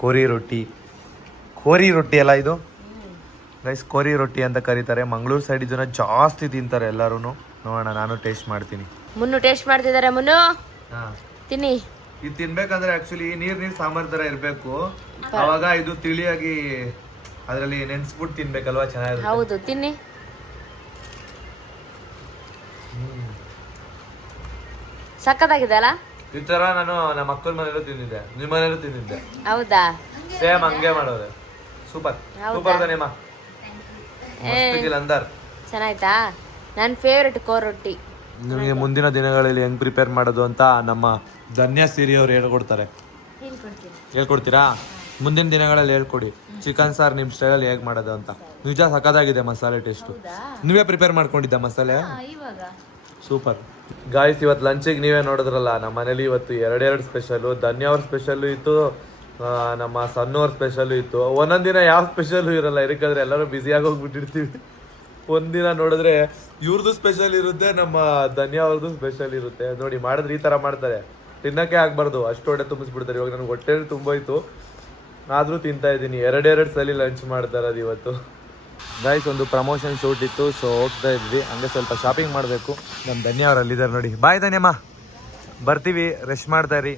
ಕೋರಿ ರೊಟ್ಟಿ ಅಲ್ಲ ಇದು ಗೈಸ್, ಕೋರಿ ರೊಟ್ಟಿ ಅಂತ ಕರೀತಾರೆ. ಮಂಗಳೂರು ಸೈಡ್ ಇದನ್ನ ಜಾಸ್ತಿ ತಿಂತಾರೆ ಎಲ್ಲರೂ. ನೋಡೋಣ, ನಾನು ಟೇಸ್ಟ್ ಮಾಡ್ತೀನಿ. ಮುನ್ನು ಟೇಸ್ಟ್ ಮಾಡ್ತಿದ್ದಾರೆ. ಮುನ್ನು ತಿನ್ನಿ. ಇದು ತಿನ್ಬೇಕಂದ್ರೆ ಆಕ್ಚುಲಿ ನೀರ್ ಸಾಂಬಾರ್ ತರ ಇರ್ಬೇಕು, ಅವಾಗ ಇದು ತಿಳಿಯಾಗಿ ಅದ್ರಲ್ಲಿ ನೆನ್ಸ್ಬಿಟ್ಟು ತಿನ್ಬೇಕಲ್ವಾ, ಚೆನ್ನಾಗಿರುತ್ತೆ. ಹೌದು, ತಿನ್ನಿ. ಸಕ್ಕತ್ತಾಗಿದೆ ಅಲ್ಲ? ಈ ತರ ನಾನು ನಮ್ಮ ಅಕ್ಕನ ಮನೇಲೂ ತಿಂದಿದ್ದೆ, ನಿಮ್ಮ ಮನೇಲೂ ತಿಂದಿದ್ದೆ. ಹೌದಾ? ಸೇಮ್ ಹಂಗೆ ಮಾಡೋರೆ. ಸೂಪರ್ ಧನ್ಯಮ್ಮ, ಅಂದರ್ ಚೆನ್ನಾಯ್ತಾ? ನನ್ನ ಫೇವ್ರೆಟ್ ರೊಟ್ಟಿ. ನಿಮಗೆ ಮುಂದಿನ ದಿನಗಳಲ್ಲಿ ಹೆಂಗ್ ಪ್ರಿಪೇರ್ ಮಾಡೋದು ಅಂತ ನಮ್ಮ ಧನ್ಯ ಸಿರಿ ಅವ್ರು ಹೇಳ್ಕೊಡ್ತೀರಾ? ಮುಂದಿನ ದಿನಗಳಲ್ಲಿ ಹೇಳ್ಕೊಡಿ. ಚಿಕನ್ ಸಾರ್ ನಿಮ್ಮ ಸ್ಟೈಲಲ್ಲಿ ಹೇಗೆ ಮಾಡೋದು ಅಂತ. ನಿಜ ಸಖತ್ತಾಗಿದೆ ಮಸಾಲೆ ಟೇಸ್ಟು. ನೀವೇ ಪ್ರಿಪೇರ್ ಮಾಡ್ಕೊಂಡಿದ್ದ ಮಸಾಲೆ? ಸೂಪರ್. ಗಾಯ್ಸ್ ಇವತ್ತು ಲಂಚಿಗೆ ನೀವೇ ನೋಡಿದ್ರಲ್ಲ, ನಮ್ಮ ಮನೇಲಿ ಇವತ್ತು ಎರಡೆರಡು ಸ್ಪೆಷಲು. ಧನ್ಯ ಅವ್ರ ಸ್ಪೆಷಲ್ಲು ಇತ್ತು, ನಮ್ಮ ಸಣ್ಣವ್ರ ಸ್ಪೆಷಲ್ಲು ಇತ್ತು. ಒಂದೊಂದು ದಿನ ಯಾವ ಸ್ಪೆಷಲ್ಲು ಇರಲ್ಲ, ಯಾಕಂದ್ರೆ ಎಲ್ಲರೂ ಬ್ಯುಸಿಯಾಗಿ ಹೋಗ್ಬಿಟ್ಟಿರ್ತೀವಿ. ಒಂದಿನ ನೋಡಿದ್ರೆ ಇವ್ರದ್ದು ಸ್ಪೆಷಲ್ ಇರುತ್ತೆ, ನಮ್ಮ ಧನ್ಯ ಅವ್ರದ್ದು ಸ್ಪೆಷಲ್ ಇರುತ್ತೆ. ನೋಡಿ ಮಾಡಿದ್ರೆ ಈ ಥರ ಮಾಡ್ತಾರೆ, ತಿನ್ನೋಕ್ಕೆ ಆಗ್ಬಾರ್ದು, ಅಷ್ಟು ಹೊಟ್ಟೆ ತುಂಬಿಸ್ಬಿಡ್ತಾರೆ. ಇವಾಗ ನನಗೆ ಹೊಟ್ಟೆ ತುಂಬೋಯ್ತು, ಆದರೂ ತಿಂತಾ ಇದ್ದೀನಿ. ಎರಡೆರಡು ಸಲ ಲಂಚ್ ಮಾಡ್ತಾ ಇರೋದು ಇವತ್ತು. ಗೈಸ್ ಒಂದು ಪ್ರಮೋಷನ್ ಶೂಟ್ ಇತ್ತು, ಸೊ ಹೋಗ್ತಾ ಇದ್ವಿ. ಹಂಗೆ ಸ್ವಲ್ಪ ಶಾಪಿಂಗ್ ಮಾಡಬೇಕು. ನಮ್ಮ ಧನ್ಯ ಅವ್ರು ಅಲ್ಲಿದ್ದಾರೆ ನೋಡಿ. ಬಾಯ್ ಧನ್ಯಮ್ಮ, ಬರ್ತೀವಿ, ರೆಸ್ಟ್ ಮಾಡ್ತಾ ಇರಿ.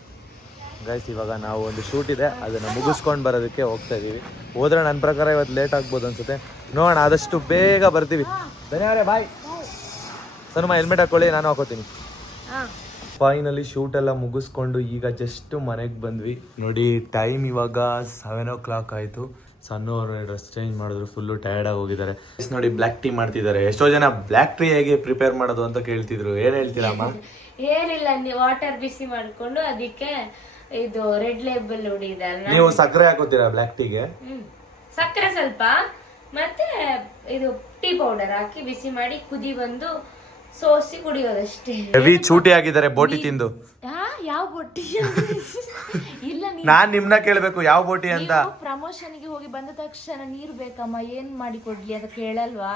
ಗೈಸ್ ಇವಾಗ ನಾವು ಒಂದು ಶೂಟ್ ಇದೆ, ಅದನ್ನು ಮುಗಿಸ್ಕೊಂಡು ಬರೋದಕ್ಕೆ ಹೋಗ್ತಾ ಇದ್ದೀವಿ. ಹೋದ್ರೆ ನನ್ನ ಪ್ರಕಾರ ಇವತ್ತು ಲೇಟ್ ಆಗ್ಬೋದು ಅನ್ಸುತ್ತೆ, ನೋಡೋಣ. ಆದಷ್ಟು ಬೇಗ ಬರ್ತೀವಿ. ಧನ್ಯವರೇ ಬಾಯ್. ಸನುಮ ಹೆಲ್ಮೆಟ್ ಹಾಕೊಳ್ಳಿ, ನಾನು ಹಾಕೋತೀನಿ. ಫೈನಲಿ ಶೂಟ್ ಎಲ್ಲ ಮುಗಿಸ್ಕೊಂಡು ಈಗ ಜಸ್ಟ್ ಮನೆಗೆ ಬಂದ್ವಿ ನೋಡಿ. ಟೈಮ್ ಇವಾಗ 7 o'clock ಆಯಿತು. ಸಣ್ಣ ಅವರು ಡ್ರೆಸ್ ಚೇಂಜ್ ಮಾಡಿದ್ರು, ಫುಲ್ಲು ಟಯರ್ಡ್ ಆಗಿ ಹೋಗಿದ್ದಾರೆ. ನೋಡಿ ಬ್ಲ್ಯಾಕ್ ಟೀ ಮಾಡ್ತಿದ್ದಾರೆ. ಎಷ್ಟೋ ಜನ ಬ್ಲ್ಯಾಕ್ ಟೀ ಹೇಗೆ ಪ್ರಿಪೇರ್ ಮಾಡೋದು ಅಂತ ಕೇಳ್ತಿದ್ರು. ಏನು ಹೇಳ್ತೀರಮ್ಮ? ಏನಿಲ್ಲ, ವಾಟರ್ ಬಿಸಿ ಮಾಡ್ಕೊಂಡು ಅದಕ್ಕೆ ಇದು ರೆಡ್ ಲೇಬಲ್ ಹೊಡಿದೆ. ನೀವು ಸಕ್ಕರೆ ಹಾಕೋತೀರಾ ಬ್ಲ್ಯಾಕ್ ಟೀಗೆ? ಸಕ್ಕರೆ ಸ್ವಲ್ಪ ಮತ್ತೆ ಇದು ಟೀ ಪೌಡರ್ ಹಾಕಿ ಬಿಸಿ ಮಾಡಿ ಕುದಿ ಬಂದು ಸೋಸಿ ಕುಡಿಯೋದಷ್ಟೇ. ಹೆವಿ ಚೂಟಿ ಆಗಿದ್ದಾರೆ ಬೋಟಿ ತಿಂದು. ಯಾವ ಬೊಟ್ಟಿ? ಇಲ್ಲ, ನಾನ್ ನಿಮ್ನ ಕೇಳ್ಬೇಕು ಯಾವ ಬೋಟಿ ಅಂತ. ಪ್ರಮೋಷನ್ಗೆ ಹೋಗಿ ಬಂದ ತಕ್ಷಣ ನೀರು ಬೇಕಮ್ಮ, ಏನ್ ಮಾಡಿ ಕೊಡ್ಲಿ ಅಂತ ಕೇಳಲ್ವಾ?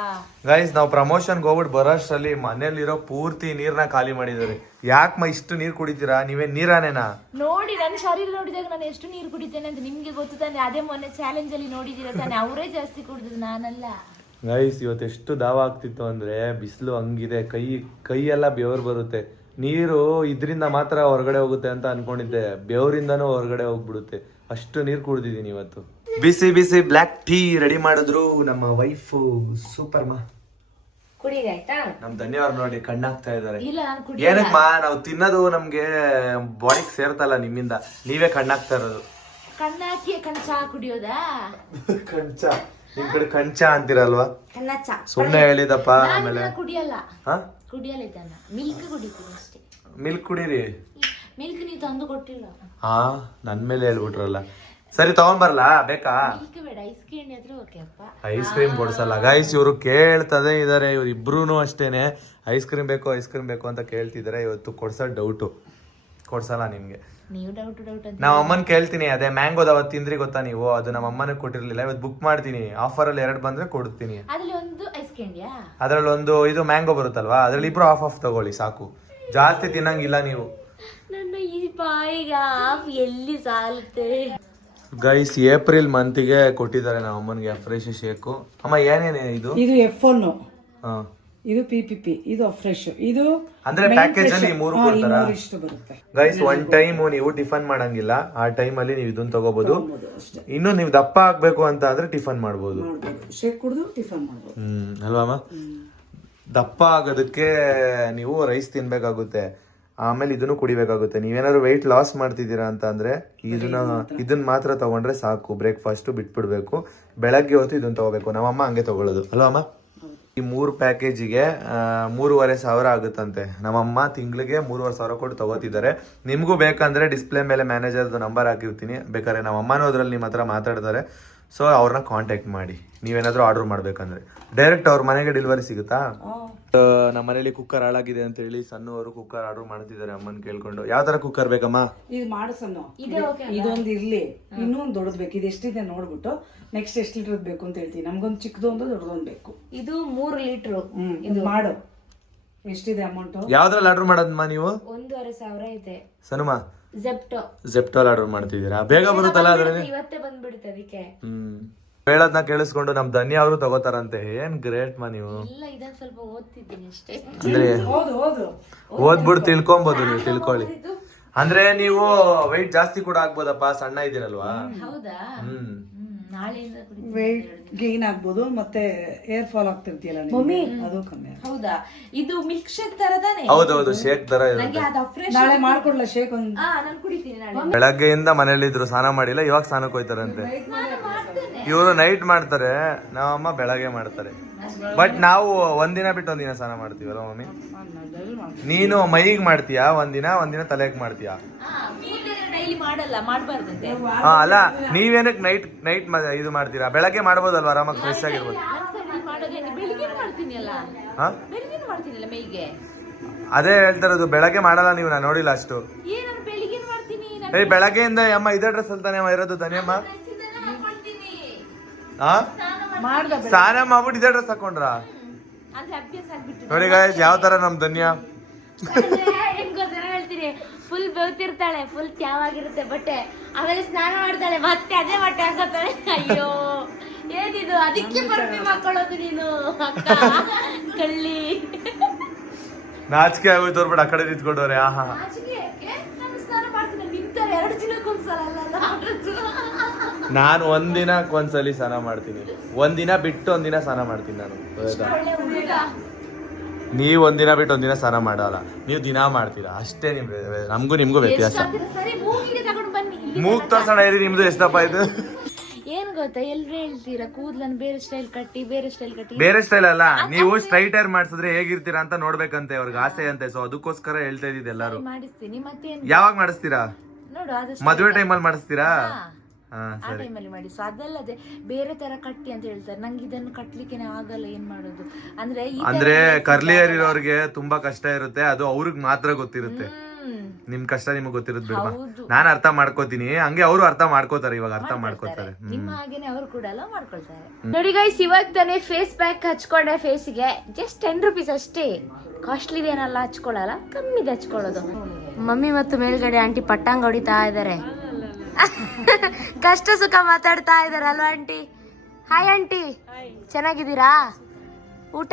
ಗೈಸ್ ನಾವು ಪ್ರಮೋಷನ್ಗೆ ಹೋಗ್ಬಿಟ್ಟು ಬರೋಷ್ಟರಲ್ಲಿ ಮನೇಲಿರೋ ಪೂರ್ತಿ ನೀರ್ನ ಖಾಲಿ ಮಾಡಿದ್ದಾರೆ. ಯಾಕಮ್ಮ ಇಷ್ಟು ನೀರ್ ಕುಡಿತೀರಾ? ನೀವೇ ನೀರಾನೇನಾ? ನೋಡಿ ನನ್ನ ಶರೀರ ನೋಡಿದಾಗ ನಾನು ಎಷ್ಟು ನೀರು ಕುಡಿತೇನೆ ಅಂತ ನಿಮ್ಗೆ ಗೊತ್ತು ತಾನೆ. ಅದೇ ಮೊನ್ನೆ ಚಾಲೆಂಜ್ ಅಲ್ಲಿ ನೋಡಿದಿರ ತಾನೆ, ಅವರೇ ಜಾಸ್ತಿ ಕುಡಿದ್ರು, ನಾನಲ್ಲ. ಗೈಸ್ ಇವತ್ತು ಎಷ್ಟು ದಾವ ಆಗ್ತಿತ್ತು ಅಂದ್ರೆ, ಬಿಸಿಲು ಹಂಗಿದೆ, ಕೈಯೆಲ್ಲ ಬೆವರು ಬರುತ್ತೆ. ನೀರು ಇದರಿಂದ ಮಾತ್ರ ಹೊರಗಡೆ ಹೋಗುತ್ತೆ ಅಂತ ಅನ್ಕೊಂಡಿದ್ದೆ, ಬೆವರಿಂದನೂ ಹೊರಗಡೆ ಹೋಗ್ಬಿಡುತ್ತೆ. ಅಷ್ಟು ನೀರು ಕುಡ್ದಿದ್ದೀನಿ ಇವತ್ತು. ಬಿಸಿ ಬಿಸಿ ಬ್ಲ್ಯಾಕ್ ಟೀ ರೆಡಿ ಮಾಡಿದ್ರು ನಮ್ಮ ವೈಫು. ಸೂಪರ್ ಮಾ. ಕುಡಿದಾಯ್ತಾ? ನಮ್ ಧನ್ಯವಾದ ನೋಡಿ ಕಣ್ಣಾಗ್ತಾ ಇದಾರೆ. ಇಲ್ಲ ನಾನು ಕುಡಿ. ಏನಕ್ಕಮ್ಮ, ನಾವು ತಿನ್ನೋದು ನಮ್ಗೆ ಬಾಡಿಗೆ ಸೇರ್ತಲ್ಲ ನಿಮ್ಮಿಂದ, ನೀವೇ ಕಣ್ಣಾಗ್ತಾ ಇರೋದು. ಕಣ್ಣಾಕಿ ಚಾ ಕುಡಿಯೋದಾ? ಕಂಚ, ನಿಮ್ ಕಡೆ ಕಂಚ ಅಂತೀರಲ್ವಾ? ಕನ್ನಚ್ಚ ಸುಮ್ನೆ ಹೇಳಿದಪ್ಪ. ಆಮೇಲೆ ಕುಡಿಯಲ್ಲ, ಹಾ ಕುಡಿಯಲ್ಲ ಇದನ್ನ, ಮಿಲ್ಕ್ ಕುಡಿತೀನಿ ಅಷ್ಟೇ. ಮಿಲ್ಕ್ ಕುಡೀರಿ. ಮಿಲ್ಕ್ ನೀವು ತಂದು ಕೊಟ್ಟಿಲ್ಲ. ಹಾ ನನ್ ಮೇಲೆ ಹೇಳ್ಬಿಟ್ರಲ್ಲ. ಸರಿ ತಗೊಂಡ್ ಬರಲ್ಲ, ಬೇಕಾ? ಮಿಲ್ಕ್ ಬೇಡ, ಐಸ್ ಕ್ರೀಮ್ ಆದ್ರೂ ಓಕೆ ಅಪ್ಪ. ಐಸ್ ಕ್ರೀಮ್ ಕೊಡ್ಸಲ್ಲ ಗೈಸ್, ಇವರು ಕೇಳ್ತದೇ ಇದಾರೆ. ಇವ್ರು ಇಬ್ರು ಅಷ್ಟೇನೆ ಐಸ್ ಕ್ರೀಮ್ ಬೇಕು ಅಂತ ಕೇಳ್ತಿದಾರೆ. ಇವತ್ತು ಕೊಡ್ಸೋದು ಡೌಟು, ಕೊಡ್ಸಲ್ಲ ನಿಮ್ಗೆ. ನೀವು ಡೌಟ್ ಅಂತ ನಾವ್ ಅಮ್ಮನ್ ಕೇಳ್ತೀನಿ. ಅದೇ ಮ್ಯಾಂಗೋದ ಅವತ್ತು ತಿಂದ್ರಿ ಗೊತ್ತಾ ನೀವು? ಅದು ನಮ್ಮ ಅಮ್ಮನಿಗೆ ಕೊಟ್ಟಿರ್ಲಿಲ್ಲ. ಇವತ್ತು ಬುಕ್ ಮಾಡ್ತೀನಿ, ಆಫರ್ ಅಲ್ಲಿ 2 ಬಂದ್ರೆ ಕೊಡ್ತೀನಿ. ಅದ್ರಲ್ಲಿ ಒಂದು ಐಸ್ ಕ್ರೀಮ್ಯಾ? ಅದ್ರಲ್ಲಿ ಒಂದು ಇದು ಮ್ಯಾಂಗೋ ಬರುತ್ತಲ್ವಾ, ಅದ್ರಲ್ಲಿ ಇಬ್ರು ಆಫ್ ತಗೊಳ್ಳಿ ಸಾಕು, ಜಾಸ್ತಿ ತಿನ್ನಂಗಿಲ್ಲ ನೀವು. ನನ್ನ ಈ ಬಾಯಿಗೆ ಆಫ್ ಎಲ್ಲಿ ಸಾಲುತ್ತೆ? ಗೈಸ್ ಏಪ್ರಿಲ್ ಮಂತಿಗೆ ಕೊಟ್ಟಿದ್ದಾರೆ ನಮ್ಮ ಅಮ್ಮನಿಗೆ ಫ್ರೆಶ್ ಶೇಕು. ಅಮ್ಮ ಏನೇನೆ ಇದು? ಇದು F1, ಹಾ, ಇದು PPP, ಇದು ಫ್ರೆಶ್. ಇದು ಅಂದ್ರೆ ಪ್ಯಾಕೇಜ್ ಅಲ್ಲಿ 3 ಕೊಡ್ತಾರಾ? ಇಷ್ಟು ಬರುತ್ತೆ ಗೈಸ್. ಒನ್ ಟೈಮ್ ನೀವು ಟಿಫನ್ ಮಾಡಂಗಿಲ್ಲ, ಆ ಟೈಮ್ ಅಲ್ಲಿ ನೀವು ಇದನ್ನ ತಗೋಬಹುದು. ಇನ್ನು ನೀವು ದಪ್ಪ ಆಗ್ಬೇಕು ಅಂತ ಅಂದ್ರೆ ಟಿಫನ್ ಮಾಡ್ಬೋದು, ಶೇಕ್ ಕುಡಿದು ಟಿಫನ್ ಮಾಡ್ಬೋದು. ಅಲ್ವಾ ಅಮ್ಮ? ದಪ್ಪ ಆಗೋದಕ್ಕೆ ನೀವು ರೈಸ್ ತಿನ್ಬೇಕಾಗುತ್ತೆ, ಆಮೇಲೆ ಇದನ್ನು ಕುಡಿಬೇಕಾಗುತ್ತೆ. ನೀವೇನಾದ್ರು ವೆಯ್ಟ್ ಲಾಸ್ ಮಾಡ್ತಿದ್ದೀರಾ ಅಂತ ಅಂದ್ರೆ ಇದನ್ನ ಮಾತ್ರ ತಗೊಂಡ್ರೆ ಸಾಕು. ಬ್ರೇಕ್ಫಾಸ್ಟ್ ಬಿಟ್ಬಿಡ್ಬೇಕು, ಬೆಳಗ್ಗೆ ಹೊತ್ತು ಇದನ್ನ ತಗೋಬೇಕು. ನಮ್ಮಮ್ಮ ಹಂಗೆ ತಗೊಳ್ಳೋದು, ಅಲ್ವಾ ಅಮ್ಮ? ಈ 3 ಪ್ಯಾಕೇಜಿಗೆ 3,500 ಆಗುತ್ತಂತೆ. ನಮ್ಮಮ್ಮ ತಿಂಗಳಿಗೆ 3,500 ಕೊಟ್ಟು ತಗೋತಿದ್ದಾರೆ. ನಿಮಗೂ ಬೇಕಂದ್ರೆ ಡಿಸ್ಪ್ಲೇ ಮೇಲೆ ಮ್ಯಾನೇಜರ್ದು ನಂಬರ್ ಹಾಕಿರ್ತೀನಿ, ಬೇಕಾದ್ರೆ ನಮ್ಮ ಅಮ್ಮನೂ ಅದ್ರಲ್ಲಿ ನಿಮ್ಮ ಹತ್ರ ಮಾತಾಡ್ತಾರೆ. ಸೊ ಅವ್ರನ್ನ ಕಾಂಟ್ಯಾಕ್ಟ್ ಮಾಡಿ ನೀವೇನಾದ್ರೂ ಆರ್ಡರ್ ಮಾಡ್ಬೇಕಂದ್ರೆ. ಡೈರೆಕ್ಟ್ ಅವ್ರ ಮನೆಗೆ ಡೆಲಿವರಿ ಸಿಗುತ್ತಾ? ನಮ್ಮ ಮನೇಲಿ ಕುಕ್ಕರ್ ಹಾಳಾಗಿದೆ ಅಂತ ಹೇಳಿ ಸಣ್ಣವರು ಕುಕ್ಕರ್ ಆರ್ಡರ್ ಮಾಡ್ತಿದ್ದಾರೆ ಅಮ್ಮನ್ ಕೇಳ್ಕೊಂಡು. ಯಾವ ತರ ಕುಕ್ಕರ್ ಬೇಕಮ್ಮ? ಇದು ಮಾಡಿಸನ್ನು ಇದೊಂದು ಇರ್ಲಿ, ಇನ್ನೊಂದು ದೊಡ್ಡದು ಬೇಕು. ಇದು ಎಷ್ಟಿದೆ ನೋಡ್ಬಿಟ್ಟು ನೆಕ್ಸ್ಟ್ ಎಷ್ಟು ಲೀಟರ್ ಬೇಕು ಅಂತ ಹೇಳ್ತೀನಿ. ನಮ್ಗೊಂದು ಚಿಕ್ಕದೊಂದು ದೊಡ್ಡದೊಂದು ಬೇಕು. ಇದು 3 ಲೀಟರ್. ಇದು ಮಾಡು, ಎಷ್ಟಿದೆ ಅಮೌಂಟ್? ಯಾವ್ದ್ರಲ್ಲಿ ಆರ್ಡರ್ ಮಾಡೋದಮ್ಮ ನೀವು? 1,500 ಇದೆ. ಸನುಮಾ ಜೆಪ್ಟೋಲ್ ಆರ್ಡರ್ ಮಾಡ್ತಿದ್ದೀರಾ? ಬೇಗ ಬರುತ್ತಲ್ಲ ಅದ್ರಲ್ಲಿ? ಇವತ್ತೇ ಬಂದ್ಬಿಡುತ್ತೆ ಅದಕ್ಕೆ. ಹೇಳೋದನ್ನ ಕೇಳಿಸ್ಕೊಂಡು ನಮ್ ಧನ್ಯ ಅವರು ತಗೋತಾರಂತೆ. ಏನ್ ಗ್ರೇಟ್ ಮಾ ನೀವು. ಇಲ್ಲ, ಇದನ್ನ ಸ್ವಲ್ಪ ಓದ್ತಿದ್ದೀನಿ ಅಷ್ಟೇ. ಅಂದ್ರೆ ಓದ್ಬಿಟ್ಟು ತಿಳ್ಕೊಬಹುದು, ನೀವು ತಿಳ್ಕೊಳ್ಳಿ. ಅಂದ್ರೆ ನೀವು ವೆಯ್ಟ್ ಜಾಸ್ತಿ ಕೂಡ ಆಗ್ಬೋದಪ್ಪ, ಸಣ್ಣ ಇದ್ದೀರಲ್ವಾ? ಹೌದಾ? ನಾಳೆಯಿಂದ ವೆಯ್ಟ್ ಗೇನ್ ಆಗ್ಬೋದು, ಮತ್ತೆ ಏರ್ ಫಾಲ್ ಆಗ್ತಿರ್ತೀಯಲ್ಲ ಅದು ಕಮ್ಮಿ. ಹೌದಾ? ಇದು ಮಿಲ್ಕ್ ಶೇಕ್ ತರ ತಾನೆ? ಹೌದೌದು, ಶೇಕ್ ತರ ಇರುತ್ತೆ. ನಾಳೆ ಮಾಡ್ಕೊಡ್ಲ ಶೇಕ್ ಒಂದು? ನಾನು ಕುಡಿತೀನಿ ನಾಳೆ. ಬೆಳಗ್ಗೆಯಿಂದ ಮನೇಲಿದ್ರು, ಸ್ನಾನ ಮಾಡಿಲ್ಲ, ಇವಾಗ ಸ್ನಾನಕ್ಕೆ ಹೋಯ್ತಾರಂತೆ. ಇವರು ನೈಟ್ ಮಾಡ್ತಾರೆ, ನಾವಮ್ಮ ಬೆಳಗ್ಗೆ ಮಾಡ್ತಾರೆ. ಬಟ್ ನಾವು ಒಂದಿನ ಬಿಟ್ಟು ಒಂದಿನ ಸ್ನಾನ ಮಾಡ್ತೀವಲ್ಲ ಮಮ್ಮಿ? ನೀನು ಮೈಗೆ ಮಾಡ್ತೀಯಾ ಒಂದಿನ ತಲೆಗೆ ಮಾಡ್ತೀಯಾ? ಡೈಲಿ ಮಾಡಲ್ಲ, ಮಾಡಬಾರ್ದಂತೆ. ಹಾ ಅಲ್ಲ, ನೀವೇನಕ್ಕೆ ನೈಟ್ ಇದು ಮಾಡ್ತೀರಾ? ಬೆಳಗ್ಗೆ ಮಾಡ್ಬೋದಲ್ವಾ, ಆರಾಮಾಗಿ ಫ್ರೆಶ್ ಆಗಿರ್ಬೋದು. ಬೆಳಿಗ್ಗೆ ಮಾಡ್ತೀನಿ ಅಲ್ಲ, ಹಾ ಬೆಳಿಗ್ಗೆ ಮಾಡ್ತೀನಲ್ಲ ಮೈಗೆ. ಅದೇ ಹೇಳ್ತಾ ಇರೋದು, ಬೆಳಗ್ಗೆ ಮಾಡಲ್ಲ ನೀವು, ನಾನು ನೋಡಿಲ್ಲ ಅಷ್ಟು. ನಾನು ಬೆಳಿಗ್ಗೆ ಮಾಡ್ತೀನಿ. ಬೆಳಗ್ಗೆಯಿಂದ ಅಮ್ಮ ಇದೇ ಡ್ರೆಸ್ ಅಲ್ಲಿ ತಾನೇ ಇರೋದು ಧನ್ಯಮ್ಮ? ಹಾ, ಸ್ನಾನ ಮಾಡ್ಬಿಟ್ಟು ಇದೇ ಡ್ರೆಸ್ ಹಾಕೊಂಡ್ರ? ನೋಡಿ ಗಾಯ್ಸ್ ಯಾವ ತರ ನಮ್ ಧನ್ಯ. ಹೆಂಗ್ ಗೊತ್ತಾ ಹೇಳ್ತೀನಿ, ಹೇಳ್ತೀನಿ, ಫುಲ್ ಬೆವ್ತಿರ್ತಾಳೆ, ಫುಲ್ ತ್ಯಾವಾಗಿರುತ್ತೆ ಬಟ್ಟೆ. ಆಮೇಲೆ ಸ್ನಾನ ಮಾಡ್ತಾಳೆ, ಮತ್ತೆ ಅದೇ ಬಟ್ಟೆ ಹಾಕೋತಾಳೆ. ಅಯ್ಯೋ ಏನಿದು, ಅದಕ್ಕೆ ಪರ್ಫ್ಯೂಮ್ ಹಾಕೊಳ್ಳೋದು ನೀನು ಅಕ್ಕ ಕಳ್ಳಿ. ನಾಚಿಕೆ ಆಗೋಯ್ತು ತೋರ್ಬಿಟ್ಟು ಆ ಕಡೆ ನಿಂತ್ಕೊಂಡವ್ರೆ. ಆಹಾ ನಾನು ಸ್ನಾನ ಮಾಡ್ತೀನಿ, ನಿಂತಾರೆ 2 ದಿನಕ್ಕೊಂದ್ಸಲ ನಾನು ಒಂದಿನಕ್ಕೊಂದ್ಸಲಿ ಸ್ನಾನ ಮಾಡ್ತೀನಿ, ಒಂದಿನ ಬಿಟ್ಟು ಒಂದಿನ ಸ್ನಾನ ಮಾಡ್ತೀನಿ ನಾನು. ನೀವು ಒಂದಿನ ಬಿಟ್ಟು ಒಂದಿನ ಸ್ನಾನ ಮಾಡಲ್ಲ, ನೀವು ದಿನ ಮಾಡ್ತೀರಾ ಅಷ್ಟೇ. ನಮಗೂ ನಿಮ್ಗೂ ವ್ಯತ್ಯಾಸ. ಸರಿ ಮೂಗಿಗೆ ತಗೊಂಡು ಬನ್ನಿ. ಮೂಗ್ ತೋರ್ಸೋಣ ಇರಿ, ನಿಮ್ದು ಎಷ್ಟಪ್ಪ ಇದು? ಏನ್ ಗೊತ್ತಾ, ಎಲ್ರು ಹೇಳ್ತೀರಾ ಕೂದ್ಲನ್ನು ಬೇರೆ ಸ್ಟೈಲ್ ಕಟ್ಟಿ, ಬೇರೆ ಸ್ಟೈಲ್ ಕಟ್ಟಿ. ಬೇರೆ ಸ್ಟೈಲ್ ಅಲ್ಲ, ನೀವು ಸ್ಟ್ರೈಟ್ ಹೇರ್ ಮಾಡಿಸಿದ್ರೆ ಹೇಗಿರ್ತೀರಾ ಅಂತ ನೋಡ್ಬೇಕಂತೆ ಅವ್ರಿಗೆ ಆಸೆ ಅಂತೆ. ಸೊ ಅದಕ್ಕೋಸ್ಕರ ಹೇಳ್ತಾ ಇದ್ದಿದ್ದು ಎಲ್ಲಾರು. ಮಾಡಿಸ್ತೀನಿ, ಮತ್ತೇನು ಯಾವಾಗ ಮಾಡಿಸ್ತೀರಾ? ನೋಡು ಆದಷ್ಟು ಮದುವೆ ಟೈಮಲ್ಲಿ ಮಾಡಿಸ್ತೀರಾ? ಆ ಟೈಮಲ್ಲಿ ಮಾಡಿ. ಸೊ ಅದಲ್ಲದೆ ಬೇರೆ ತರ ಕಟ್ಟಿ ಅಂತ ಹೇಳ್ತಾರೆ, ನಂಗೆ ಇದನ್ನು ಕಟ್ಲಿಕ್ಕೆ ಆಗಲ್ಲ, ಏನ್ ಮಾಡೋದು ಅಂದ್ರೆ ಅಂದ್ರೆ ಕರ್ಲಿ ಹೇರ್ ಇರೋರಿಗೆ ತುಂಬಾ ಕಷ್ಟ ಇರುತ್ತೆ, ಅದು ಅವ್ರಿಗೆ ಮಾತ್ರ ಗೊತ್ತಿರುತ್ತೆ. ನಿಮ್ ಕಷ್ಟ ನಿಮ್ಗೆ ಗೊತ್ತಿರುತ್ತೆ ಬಿಡ್ವಾ. ನಾನ್ ಅರ್ಥ ಮಾಡ್ಕೋತೀನಿ, ಹಂಗೆ ಅವರು ಅರ್ಥ ಮಾಡ್ಕೋತಾರೆ, ಇವಾಗ ಅರ್ಥ ಮಾಡ್ಕೋತಾರೆ. ನಿಮ್ಮ ಹಾಗೇನೆ ಅವರು ಕೂಡ ಎಲ್ಲ ಮಾಡ್ಕೊಳ್ತಾರೆ. ನೋಡಿ ಗೈಸ್, ಇವಾಗ ತಾನೇ ಫೇಸ್ ಪ್ಯಾಕ್ ಹಚ್ಕೊಂಡೆ ಫೇಸ್ಗೆ, ಜಸ್ಟ್ 10 ರೂಪೀಸ್ ಅಷ್ಟೇ. ಕಾಸ್ಟ್ಲಿದೇನಲ್ಲ, ಹಚ್ಕೊಳ್ಳಲ್ಲ, ಕಮ್ಮಿದೆ ಹಚ್ಕೊಳ್ಳೋದು. ಮಮ್ಮಿ ಮತ್ತು ಮೇಲ್ಗಡೆ ಆಂಟಿ ಪಟ್ಟಾಂಗ್ ಹೊಡಿತಾ ಇದ್ದಾರೆ, ಕಷ್ಟ ಸುಖ ಮಾತಾಡ್ತಾ ಇದಾರೆ ಅಲ್ವಾ ಆಂಟಿ? ಹಾಯ್ ಆಂಟಿ, ಚೆನ್ನಾಗಿದ್ದೀರಾ? ಊಟ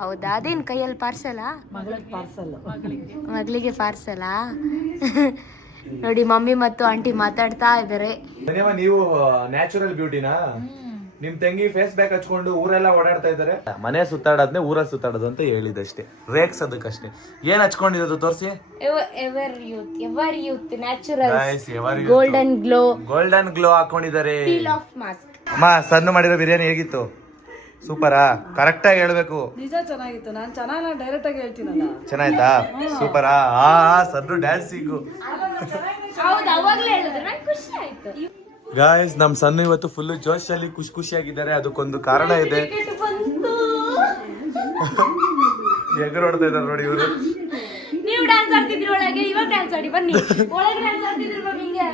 ಹೌದಾ? ಅದೇನು ಕೈಯಲ್ಲಿ ಪಾರ್ಸಲಾ? ಮಗಳಿಗೆ ಪಾರ್ಸಲಾ? ನೋಡಿ ಮಮ್ಮಿ ಮತ್ತು ಆಂಟಿ ಮಾತಾಡ್ತಾ ಇದ್ದಾರೆ. ನೀವು ನ್ಯಾಚುರಲ್ ಬ್ಯೂಟಿನಾ? ನಿಮ್ ತಂಗಿ ಫೇಸ್ ಬ್ಯಾಕ್ ಹಚ್ಕೊಂಡು ಊರೆಲ್ಲ ಓಡಾಡ್ತಾ ಇದಾರೆ. ಮನೆ ಸುತ್ತಾಡೋದ್ನೇ ಊರಲ್ಲಿ ಸುತ್ತಾಡೋದು ಅಂತ ಹೇಳಿದಷ್ಟೇ, ರೇಕ್ಸೋದಕ್ಕಷ್ಟೇ. ಏನ್ ಹಚ್ಕೊಂಡಿರೋದು ತೋರಿಸಿ. Everyuth natural golden glow ಹಾಕೊಂಡಿದ್ದಾರೆ. Peel off mask. ಅಮ್ಮ, ಸಣ್ಣ ಮಾಡಿರೋ ಬಿರಿಯಾನಿ ಹೇಗಿತ್ತು? ಸೂಪರಾ? ಕರೆಕ್ಟ್ ಆಗಿ ಹೇಳ್ಬೇಕು. ನಿಜ ಚೆನ್ನಾಗಿತ್ತು. ನಾನು ಚೆನ್ನಾಗಿ ಡೈರೆಕ್ಟ್ ಆಗಿ ಹೇಳ್ತೀನಲ್ಲ. ಚೆನ್ನಾಯ್ತಾ? ಸೂಪರಾ? ಸಣ್ಣ ಡ್ಯಾನ್ಸಿಂಗು. ಹೌದು, ಅವಾಗ್ಲೇ ಹೇಳಿದ್ರು, ನಂಗೆ ಖುಷಿ ಆಯ್ತು. ಗಾಯ್ಸ್, ನಮ್ ಸಣ್ಣ ಇವತ್ತು ಫುಲ್ ಜೋಶಲ್ಲಿ ಖುಷಿಯಾಗಿದ್ದಾರೆ. ಅದಕ್ಕೊಂದು ಕಾರಣ ಇದೆ. ಎಗರ್ ಹೊಡ್ತಾ ಇದ್ದಾರೆ ನೋಡಿ ಇವರು. ನೀವು ಡ್ಯಾನ್ಸ್ ಆಡ್ತಿದ್ರಿ ಒಳಗೆ, ಇವಾಗ ಡ್ಯಾನ್ಸ್ ಆಡಿ ಬನ್ನಿ. ಒಳಗೆ ಡ್ಯಾನ್ಸ್ ಆಡ್ತಿದ್ರಿ ಮಮ್ಮಿಗೆ.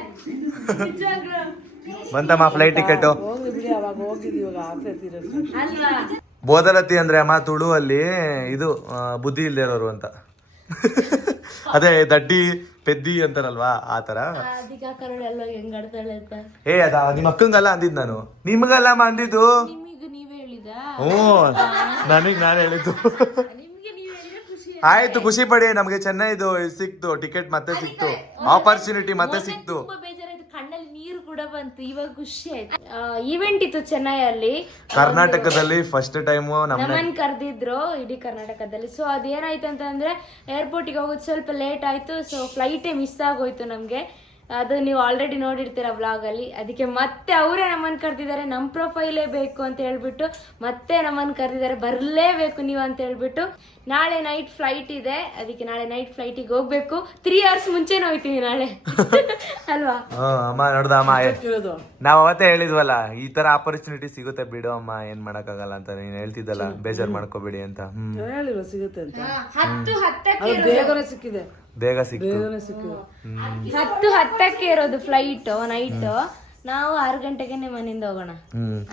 ಬಂತಮ್ಮ ಫ್ಲೈಟ್ ಟಿಕೆಟ್? ಹೋಗಿ ಬಿಡಿ, ಅವಾಗ ಹೋಗಿದ್ವಿ, ಇವಾಗ ಆಸೆ ತೀರಿಸ್ತು ಅಲ್ವಾ? ಬೋಧಲತ್ತಿ ಅಂದ್ರೆ ಅಮ್ಮ ತುಳು ಅಲ್ಲಿ ಇದು ಬುದ್ಧಿ ಇಲ್ದೇ ಇರೋರು ಅಂತ. ಅದೇ ದಡ್ಡಿ ಪೆದ್ದಿ ಅಂತಾರಲ್ವಾ, ಆತರ. ಅದಕ್ಕೆ ಕರಳೆಲ್ಲ ಹೆಂಗಾಡ್ತಾಳೆ ಅಂತ. ಅದ ನಿಮ್ಮ ಅಕ್ಕಂಗಲ್ಲ ಅಂದಿದ್ ನಾನು, ನಿಮ್ಗಲ್ಲ ಅಂದಿದ್ದು. ನಿಮಗೆ ನೀವೇ ಹೇಳಿದ? ನನಗ್ ನಾನು ಹೇಳಿದ್ದು. ನಿಮ್ಗೆ ನೀವ್ ಹೇಳಿದ್ರೆ ಖುಷಿ ಆಯ್ತು, ಖುಷಿ ಪಡಿ. ನಮ್ಗೆ ಚೆನ್ನೈದು ಸಿಕ್ತು ಟಿಕೆಟ್, ಮತ್ತೆ ಸಿಕ್ತು ಆಪರ್ಚುನಿಟಿ, ಮತ್ತೆ ಸಿಕ್ತು. ತುಂಬಾ ಬೇಜಾರಾಯ್ತು, ಕಣ್ಣಲ್ಲಿ ನೀರು ಕೂಡ ಬಂತು. ಇವಾಗ ಖುಷಿ ಆಯ್ತು. ಈವೆಂಟ್ ಇತ್ತು ಚೆನ್ನೈಯಲ್ಲಿ, ಕರ್ನಾಟಕದಲ್ಲಿ ಫಸ್ಟ್ ಟೈಮ್ ನಮ್ಮನ್ ಕರೆದಿದ್ರು ಇಡೀ ಕರ್ನಾಟಕದಲ್ಲಿ. ಸೊ ಅದೇನಾಯ್ತು ಅಂತಂದ್ರೆ, ಏರ್ಪೋರ್ಟಿಗೆ ಹೋಗೋದು ಸ್ವಲ್ಪ ಲೇಟ್ ಆಯ್ತು. ಸೊ ಫ್ಲೈಟೇ ಮಿಸ್ ಆಗೋಯ್ತು ನಮ್ಗೆ. ಅದು ನೀವು ಆಲ್ರೆಡಿ ನೋಡಿರ್ತೀರ ವ್ಲಾಗ್ ಅಲ್ಲಿ. ಅದಕ್ಕೆ ಮತ್ತೆ ಅವರೇ ನಮ್ಮನ್ನು ಕರೆದಿದ್ದಾರೆ, ನಮ್ಮ ಪ್ರೊಫೈಲೇ ಬೇಕು ಅಂತ ಹೇಳ್ಬಿಟ್ಟು ಮತ್ತೆ ನಮ್ಮನ್ನು ಕರೆದಿದ್ದಾರೆ, ಬರಲೇಬೇಕು ನೀವು ಅಂತ ಹೇಳ್ಬಿಟ್ಟು. ನಾಳೆ ನೈಟ್ ಫ್ಲೈಟ್ ಇದೆ, ಅದಕ್ಕೆ ನಾಳೆ ನೈಟ್ ಫ್ಲೈಟಿಗೆ ಹೋಗ್ಬೇಕು. 3 hours ಮುಂಚೆನೇ ಹೋಗ್ತೀವಿ ನಾಳೆ. ಅಲ್ವಾ ಅಮ್ಮ? ನೋಡ್ದ ಅಮ್ಮ, ನಾವ್ ಅವತ್ತೇ ಹೇಳಿದ್ವಲ್ಲ, ಈ ತರ ಆಪರ್ಚುನಿಟಿ ಸಿಗುತ್ತೆ ಬಿಡು ಅಮ್ಮ, ಏನ್ ಮಾಡಕ್ಕಾಗಲ್ಲ ಅಂತ ನೀನ್ ಹೇಳ್ತಿದ್ದಲ್ಲ, ಬೇಜಾರ್ ಮಾಡ್ಕೋಬೇಡಿ ಅಂತ. ಹೇಳಿಲ್ವ ಸಿಗುತ್ತೆ ಅಂತ? 10:10 ಬೇಗನೆ ಸಿಕ್ಕಿದೆ, ಬೇಗ ಸಿಕ್ತು. 10:10 ಇರೋದು ಫ್ಲೈಟ್ ನೈಟ್. ನಾವು 6 ಗಂಟೆಗೆ ಮನೆಯಿಂದ ಹೋಗೋಣ,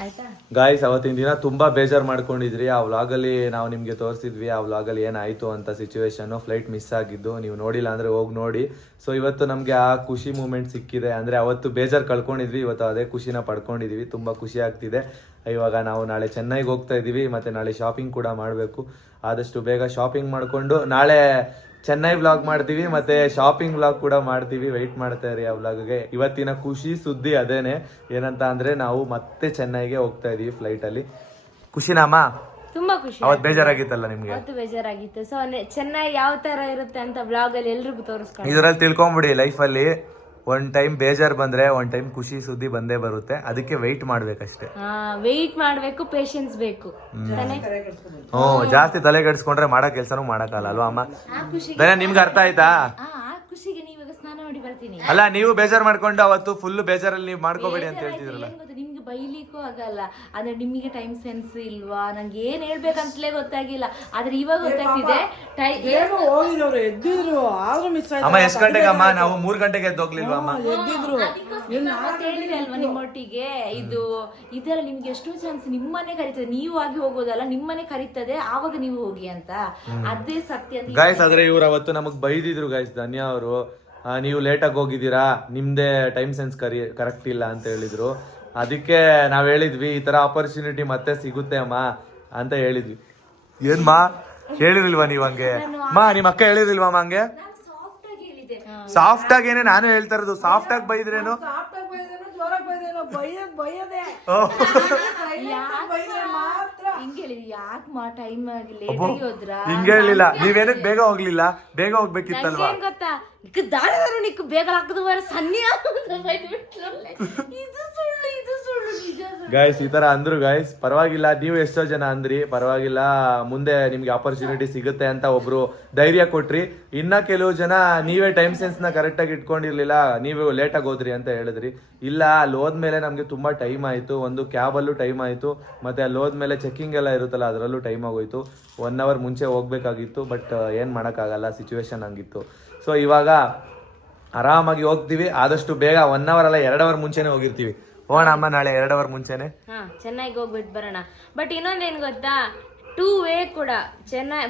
ಆಯ್ತಾ ಗಾಯ್ಸ್? ಅವತ್ತಿನ ದಿನ ತುಂಬಾ ಬೇಜಾರ್ ಮಾಡ್ಕೊಂಡಿದ್ರಿ. ಆ ವ್ಲಾಗ್ ಅಲ್ಲಿ ನಾವು ನಿಮ್ಗೆ ತೋರಿಸಿದ್ವಿ, ಆ ವ್ಲಾಗ್ ಅಲ್ಲಿ ಏನಾಯ್ತು ಅಂತ ಸಿಚುವೇಶನ್, ಫ್ಲೈಟ್ ಮಿಸ್ ಆಗಿದ್ದು. ನೀವು ನೋಡಿಲ್ಲ ಅಂದ್ರೆ ಹೋಗಿ ನೋಡಿ. ಸೊ ಇವತ್ತು ನಮ್ಗೆ ಆ ಖುಷಿ ಮೂಮೆಂಟ್ ಸಿಕ್ಕಿದೆ. ಅಂದ್ರೆ ಅವತ್ತು ಬೇಜಾರ್ ಕಳ್ಕೊಂಡಿದ್ವಿ, ಇವತ್ತು ಅದೇ ಖುಷಿನ ಪಡ್ಕೊಂಡಿದೀವಿ. ತುಂಬಾ ಖುಷಿ ಆಗ್ತಿದೆ. ಇವಾಗ ನಾವು ನಾಳೆ ಚೆನ್ನೈಗೆ ಹೋಗ್ತಾ ಇದೀವಿ, ಮತ್ತೆ ನಾಳೆ ಶಾಪಿಂಗ್ ಕೂಡ ಮಾಡಬೇಕು. ಆದಷ್ಟು ಬೇಗ ಶಾಪಿಂಗ್ ಮಾಡ್ಕೊಂಡು ನಾಳೆ ಚೆನ್ನೈ ವ್ಲಾಗ್ ಮಾಡ್ತೀವಿ, ಮತ್ತೆ ಶಾಪಿಂಗ್ ವ್ಲಾಗ್ ಕೂಡ ಮಾಡ್ತೀವಿ. ವೆಯ್ಟ್ ಮಾಡ್ತಾ ಇರಿ ಆ ವ್ಲಾಗ್ಗೆ. ಇವತ್ತಿನ ಖುಷಿ ಸುದ್ದಿ ಅದೇನೆ, ಏನಂತ ಅಂದ್ರೆ ನಾವು ಮತ್ತೆ ಚೆನ್ನೈಗೆ ಹೋಗ್ತಾ ಇದೀವಿ ಫ್ಲೈಟ್ ಅಲ್ಲಿ. ಖುಷಿನಮ್ಮ? ತುಂಬಾ ಖುಷಿ. ಅವತ್ತು ಬೇಜಾರಾಗಿತ್ತಲ್ಲ ನಿಮ್ಗೆ? ಅವತ್ತು ಬೇಜಾರಾಗಿತ್ತು. ಸೊ ಚೆನ್ನೈ ಯಾವ ತರ ಇರುತ್ತೆ ಅಂತ ಬ್ಲಾಗ್ ಅಲ್ಲಿ ಎಲ್ರಿಗೂ ತೋರಿಸ್ಕೊಂಡು ಇದ್ರಲ್ಲಿ ತಿಳ್ಕೊಂಬಿಡಿ, ಲೈಫ್ ಅಲ್ಲಿ ಒಂದ್ ಟೈಮ್ ಬೇಜಾರ್ ಬಂದ್ರೆ ಒಂದ್ ಟೈಮ್ ಖುಷಿ ಸುದ್ದಿ ಬಂದೇ ಬರುತ್ತೆ. ಅದಕ್ಕೆ ವೆಯ್ಟ್ ಮಾಡ್ಬೇಕಷ್ಟೇ. ವೆಯ್ಟ್ ಮಾಡ್ಬೇಕು, ಪೇಷನ್ಸ್ ಬೇಕು. ಜಾಸ್ತಿ ತಲೆ ಕೆಡಿಸ್ಕೊಂಡ್ರೆ ಮಾಡೋ ಕೆಲ್ಸನೂ ಮಾಡಕ್ಕಾಗಲ್ಲ ಅಲ್ವಾ ಅಮ್ಮ? ನಿಮ್ಗೆ ಅರ್ಥ ಆಯ್ತಾ? ಖುಷಿಗೆ ನೀವಾಗ ಸ್ನಾನ ಮಾಡಿ ಬರ್ತೀನಿ. ಅಲ್ಲ, ನೀವು ಬೇಜಾರ್ ಮಾಡ್ಕೊಂಡು ಅವತ್ತು ಫುಲ್ ಬೇಜಾರಲ್ಲಿ ನೀವು ಮಾಡ್ಕೋಬೇಡಿ ಅಂತ ಹೇಳ್ತಿದ್ರಲ್ಲ. ನಿಮ್ಗೆ ಬೈಲಿಕ್ಕೂ ಆಗಲ್ಲ. ಆದ್ರೆ ನಿಮಗೆ ಟೈಮ್ ಸೆನ್ಸ್ ಇಲ್ವಾ, ನಂಗೆ ಏನ್ ಹೇಳ್ಬೇಕಂತಲೇ ಗೊತ್ತಾಗಿಲ್ಲ. ಆದ್ರೆ ಇವಾಗ ಗೊತ್ತಾಗ್ತಿದೆ ಹೋಗಿದವ್ರು ಎದ್ದಿದ್ರು ಆದ್ರೂ ಮಿಸ್ ಅಮ್ಮ ಎಷ್ಟು ಗಂಟೆಗೆ ಅಮ್ಮ? ನಾವು 3 ಗಂಟೆಗೆ ಎದ್ದೋಗ್ಲಿಲ್ವಾ ಅಮ್ಮ? ಎದ್ದಿದ್ರು. ಹೇಳಿದೆ ಅಲ್ವಾ ನಿಮ್ಮೊಟ್ಟಿಗೆ, ಇದೆಲ್ಲ ನಿಮ್ಗೆ ಎಷ್ಟು ಚಾನ್ಸ್ ನಿಮ್ಮನೆ ಕರೀತದೆ, ನೀವು ಆಗಿ ಹೋಗೋದಲ್ಲ, ನಿಮ್ಮನೆ ಕರೀತದೆ, ಆವಾಗ ನೀವು ಹೋಗಿ ಅಂತ. ಅದೇ ಸತ್ಯ ಅಂತ. ಗಾಯ್ಸ್ ಆದ್ರೆ ಇವ್ರು ಅವತ್ತು ನಮಗ್ ಬೈದಿದ್ರು ಗಾಯ್ಸ್, ಧನ್ಯ ಅವರು. ನೀವು ಲೇಟಾಗಿ ಹೋಗಿದ್ದೀರಾ, ನಿಮ್ದೇ ಟೈಮ್ ಸೆನ್ಸ್ ಕರೆಕ್ಟ್ ಇಲ್ಲ ಅಂತ ಹೇಳಿದ್ರು. ಅದಕ್ಕೆ ನಾವ್ ಹೇಳಿದ್ವಿ ಈ ತರ ಆಪರ್ಚುನಿಟಿ ಮತ್ತೆ ಸಿಗುತ್ತೆ ಅಮ್ಮ ಅಂತ ಹೇಳಿದ್ವಿ. ಏನ್ಮಾ ಹೇಳಿರ್ಲಿಲ್ವಾ ನೀವ್ ಹಂಗೆ? ನಿಮ್ಮ ಅಕ್ಕ ಹೇಳಿರ್ಲಿಲ್ವಾ ಹಂಗೆ? ಸಾಫ್ಟ್ ಆಗೇನೆ ನಾನು ಹೇಳ್ತಾ ಇರೋದು. ಸಾಫ್ಟ್ ಆಗಿ ಬೈದ್ರೇನು? ಹಿಂಗೆ ಹೇಳಿಲ್ಲ. ನೀವೇನಕ್ ಬೇಗ ಹೋಗ್ಲಿಲ್ಲ? ಬೇಗ ಹೋಗ್ಬೇಕಿತ್ತಲ್ವಾ? ಗೊತ್ತಾ, ದಾರಿದಾರು ನಿಕ್ಕು ಬೇಗ ಹಾಕದು ಸನ್ನಿ ಗಾಯ್ಸ್ ಈ ತರ ಅಂದ್ರು ಗಾಯ್ಸ್. ಪರವಾಗಿಲ್ಲ, ನೀವು ಎಷ್ಟೋ ಜನ ಅಂದ್ರಿ, ಪರವಾಗಿಲ್ಲ, ಮುಂದೆ ನಿಮ್ಗೆ ಆಪರ್ಚುನಿಟಿ ಸಿಗುತ್ತೆ ಅಂತ ಒಬ್ರು ಧೈರ್ಯ ಕೊಟ್ರಿ. ಇನ್ನ ಕೆಲವು ಜನ ನೀವೇ ಟೈಮ್ ಸೆನ್ಸ್ ನ ಕರೆಕ್ಟ್ ಆಗಿ ಇಟ್ಕೊಂಡಿರ್ಲಿಲ್ಲ, ನೀವು ಲೇಟ್ ಆಗಿ ಹೋದ್ರಿ ಅಂತ ಹೇಳಿದ್ರಿ. ಇಲ್ಲ, ಅಲ್ಲಿ ಹೋದ್ಮೇಲೆ ನಮ್ಗೆ ತುಂಬಾ ಟೈಮ್ ಆಯ್ತು. ಒಂದು ಕ್ಯಾಬ್ ಅಲ್ಲೂ ಟೈಮ್ ಆಯ್ತು, ಮತ್ತೆ ಅಲ್ಲಿ ಹೋದ್ಮೇಲೆ ಚೆಕಿಂಗ್ ಎಲ್ಲ ಇರುತ್ತಲ್ಲ ಅದರಲ್ಲೂ ಟೈಮ್ ಆಗೋಯ್ತು. 1 hour ಮುಂಚೆ ಹೋಗ್ಬೇಕಾಗಿತ್ತು, ಬಟ್ ಏನ್ ಮಾಡಕ್ಕಾಗಲ್ಲ, ಸಿಚುವೇಶನ್ ಹಂಗಿತ್ತು. ಸೊ ಇವಾಗ ಆರಾಮಾಗಿ ಹೋಗ್ತೀವಿ. ಆದಷ್ಟು ಬೇಗ 1 hour ಅಲ್ಲ 2 hour ಮುಂಚೆನೆ ಹೋಗಿರ್ತೀವಿ. ಹೋಗೋಣ ಅಮ್ಮ, ನಾಳೆ 2 hour ಮುಂಚೆನೆ. ಚೆನ್ನೈಗೆ ಹೋಗ್ಬಿಟ್ಟು ಬರೋಣ. ಬಟ್ ಇನ್ನೊಂದೇನು ಗೊತ್ತಾ, 2 way ಕೂಡ,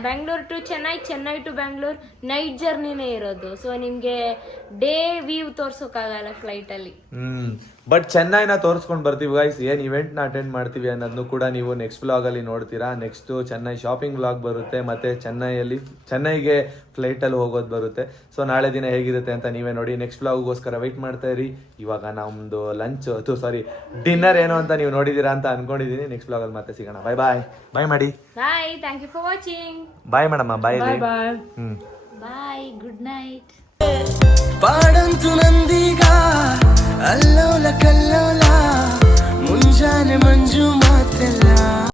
Bangalore to Chennai, Chennai to Bangalore night ಜರ್ನಿನೇ ಇರೋದು. ಸೊ ನಿಮ್ಗೆ ಡೇ ವ್ಯೂ ತೋರ್ಸೋಕ್ಕಾಗಲ್ಲ ಫ್ಲೈಟ್ ಅಲ್ಲಿ. ಬಟ್ ಚೆನ್ನೈನ ತೋರಿಸ್ಕೊಂಡು ಬರ್ತೀವಿ ಗೈಸ್. ಏನ್ ಇವೆಂಟ್ ನ ಅಟೆಂಡ್ ಮಾಡ್ತೀವಿ ಅನ್ನೋದನ್ನು ಕೂಡ ನೀವು ನೆಕ್ಸ್ಟ್ ವ್ಲಾಗ್ ಅಲ್ಲಿ ನೋಡ್ತೀರಾ. ನೆಕ್ಸ್ಟ್ ಚೆನ್ನೈ ಶಾಪಿಂಗ್ ವ್ಲಾಗ್ ಬರುತ್ತೆ, ಮತ್ತೆ ಚೆನ್ನೈಗೆ ಫ್ಲೈಟ್ ಅಲ್ಲಿ ಹೋಗೋದು ಬರುತ್ತೆ. ಸೊ ನಾಳೆ ದಿನ ಹೇಗಿರುತ್ತೆ ಅಂತ ನೀವೇ ನೋಡಿ. ನೆಕ್ಸ್ಟ್ ವ್ಲಾಗ್ಗೋಸ್ಕರ ವೆಯ್ಟ್ ಮಾಡ್ತಾ ಇರಿ. ಇವಾಗ ನಮ್ದು ಡಿನ್ನರ್ ಏನು ಅಂತ ನೀವು ನೋಡಿದೀರಾ ಅಂತ ಅನ್ಕೊಂಡಿದೀನಿ. ನೆಕ್ಸ್ಟ್ ವ್ಲಾಗ್ ಅಲ್ಲಿ ಮತ್ತೆ ಸಿಗೋಣ. ಬಾಯ್ ಬಾಯ್. ಬಾಯ್ ಮಾಡಿ. Bye, thank you for watching. Bye ಮೇಡಮ್ಮ. Bye bye. Bye, good night. ಪಾಡಂತು ನಂದೀಗ ಅಲ್ಲೋಲ ಕಲ್ಲೋಲ ಮುಂಜಾನೆ ಮಂಜು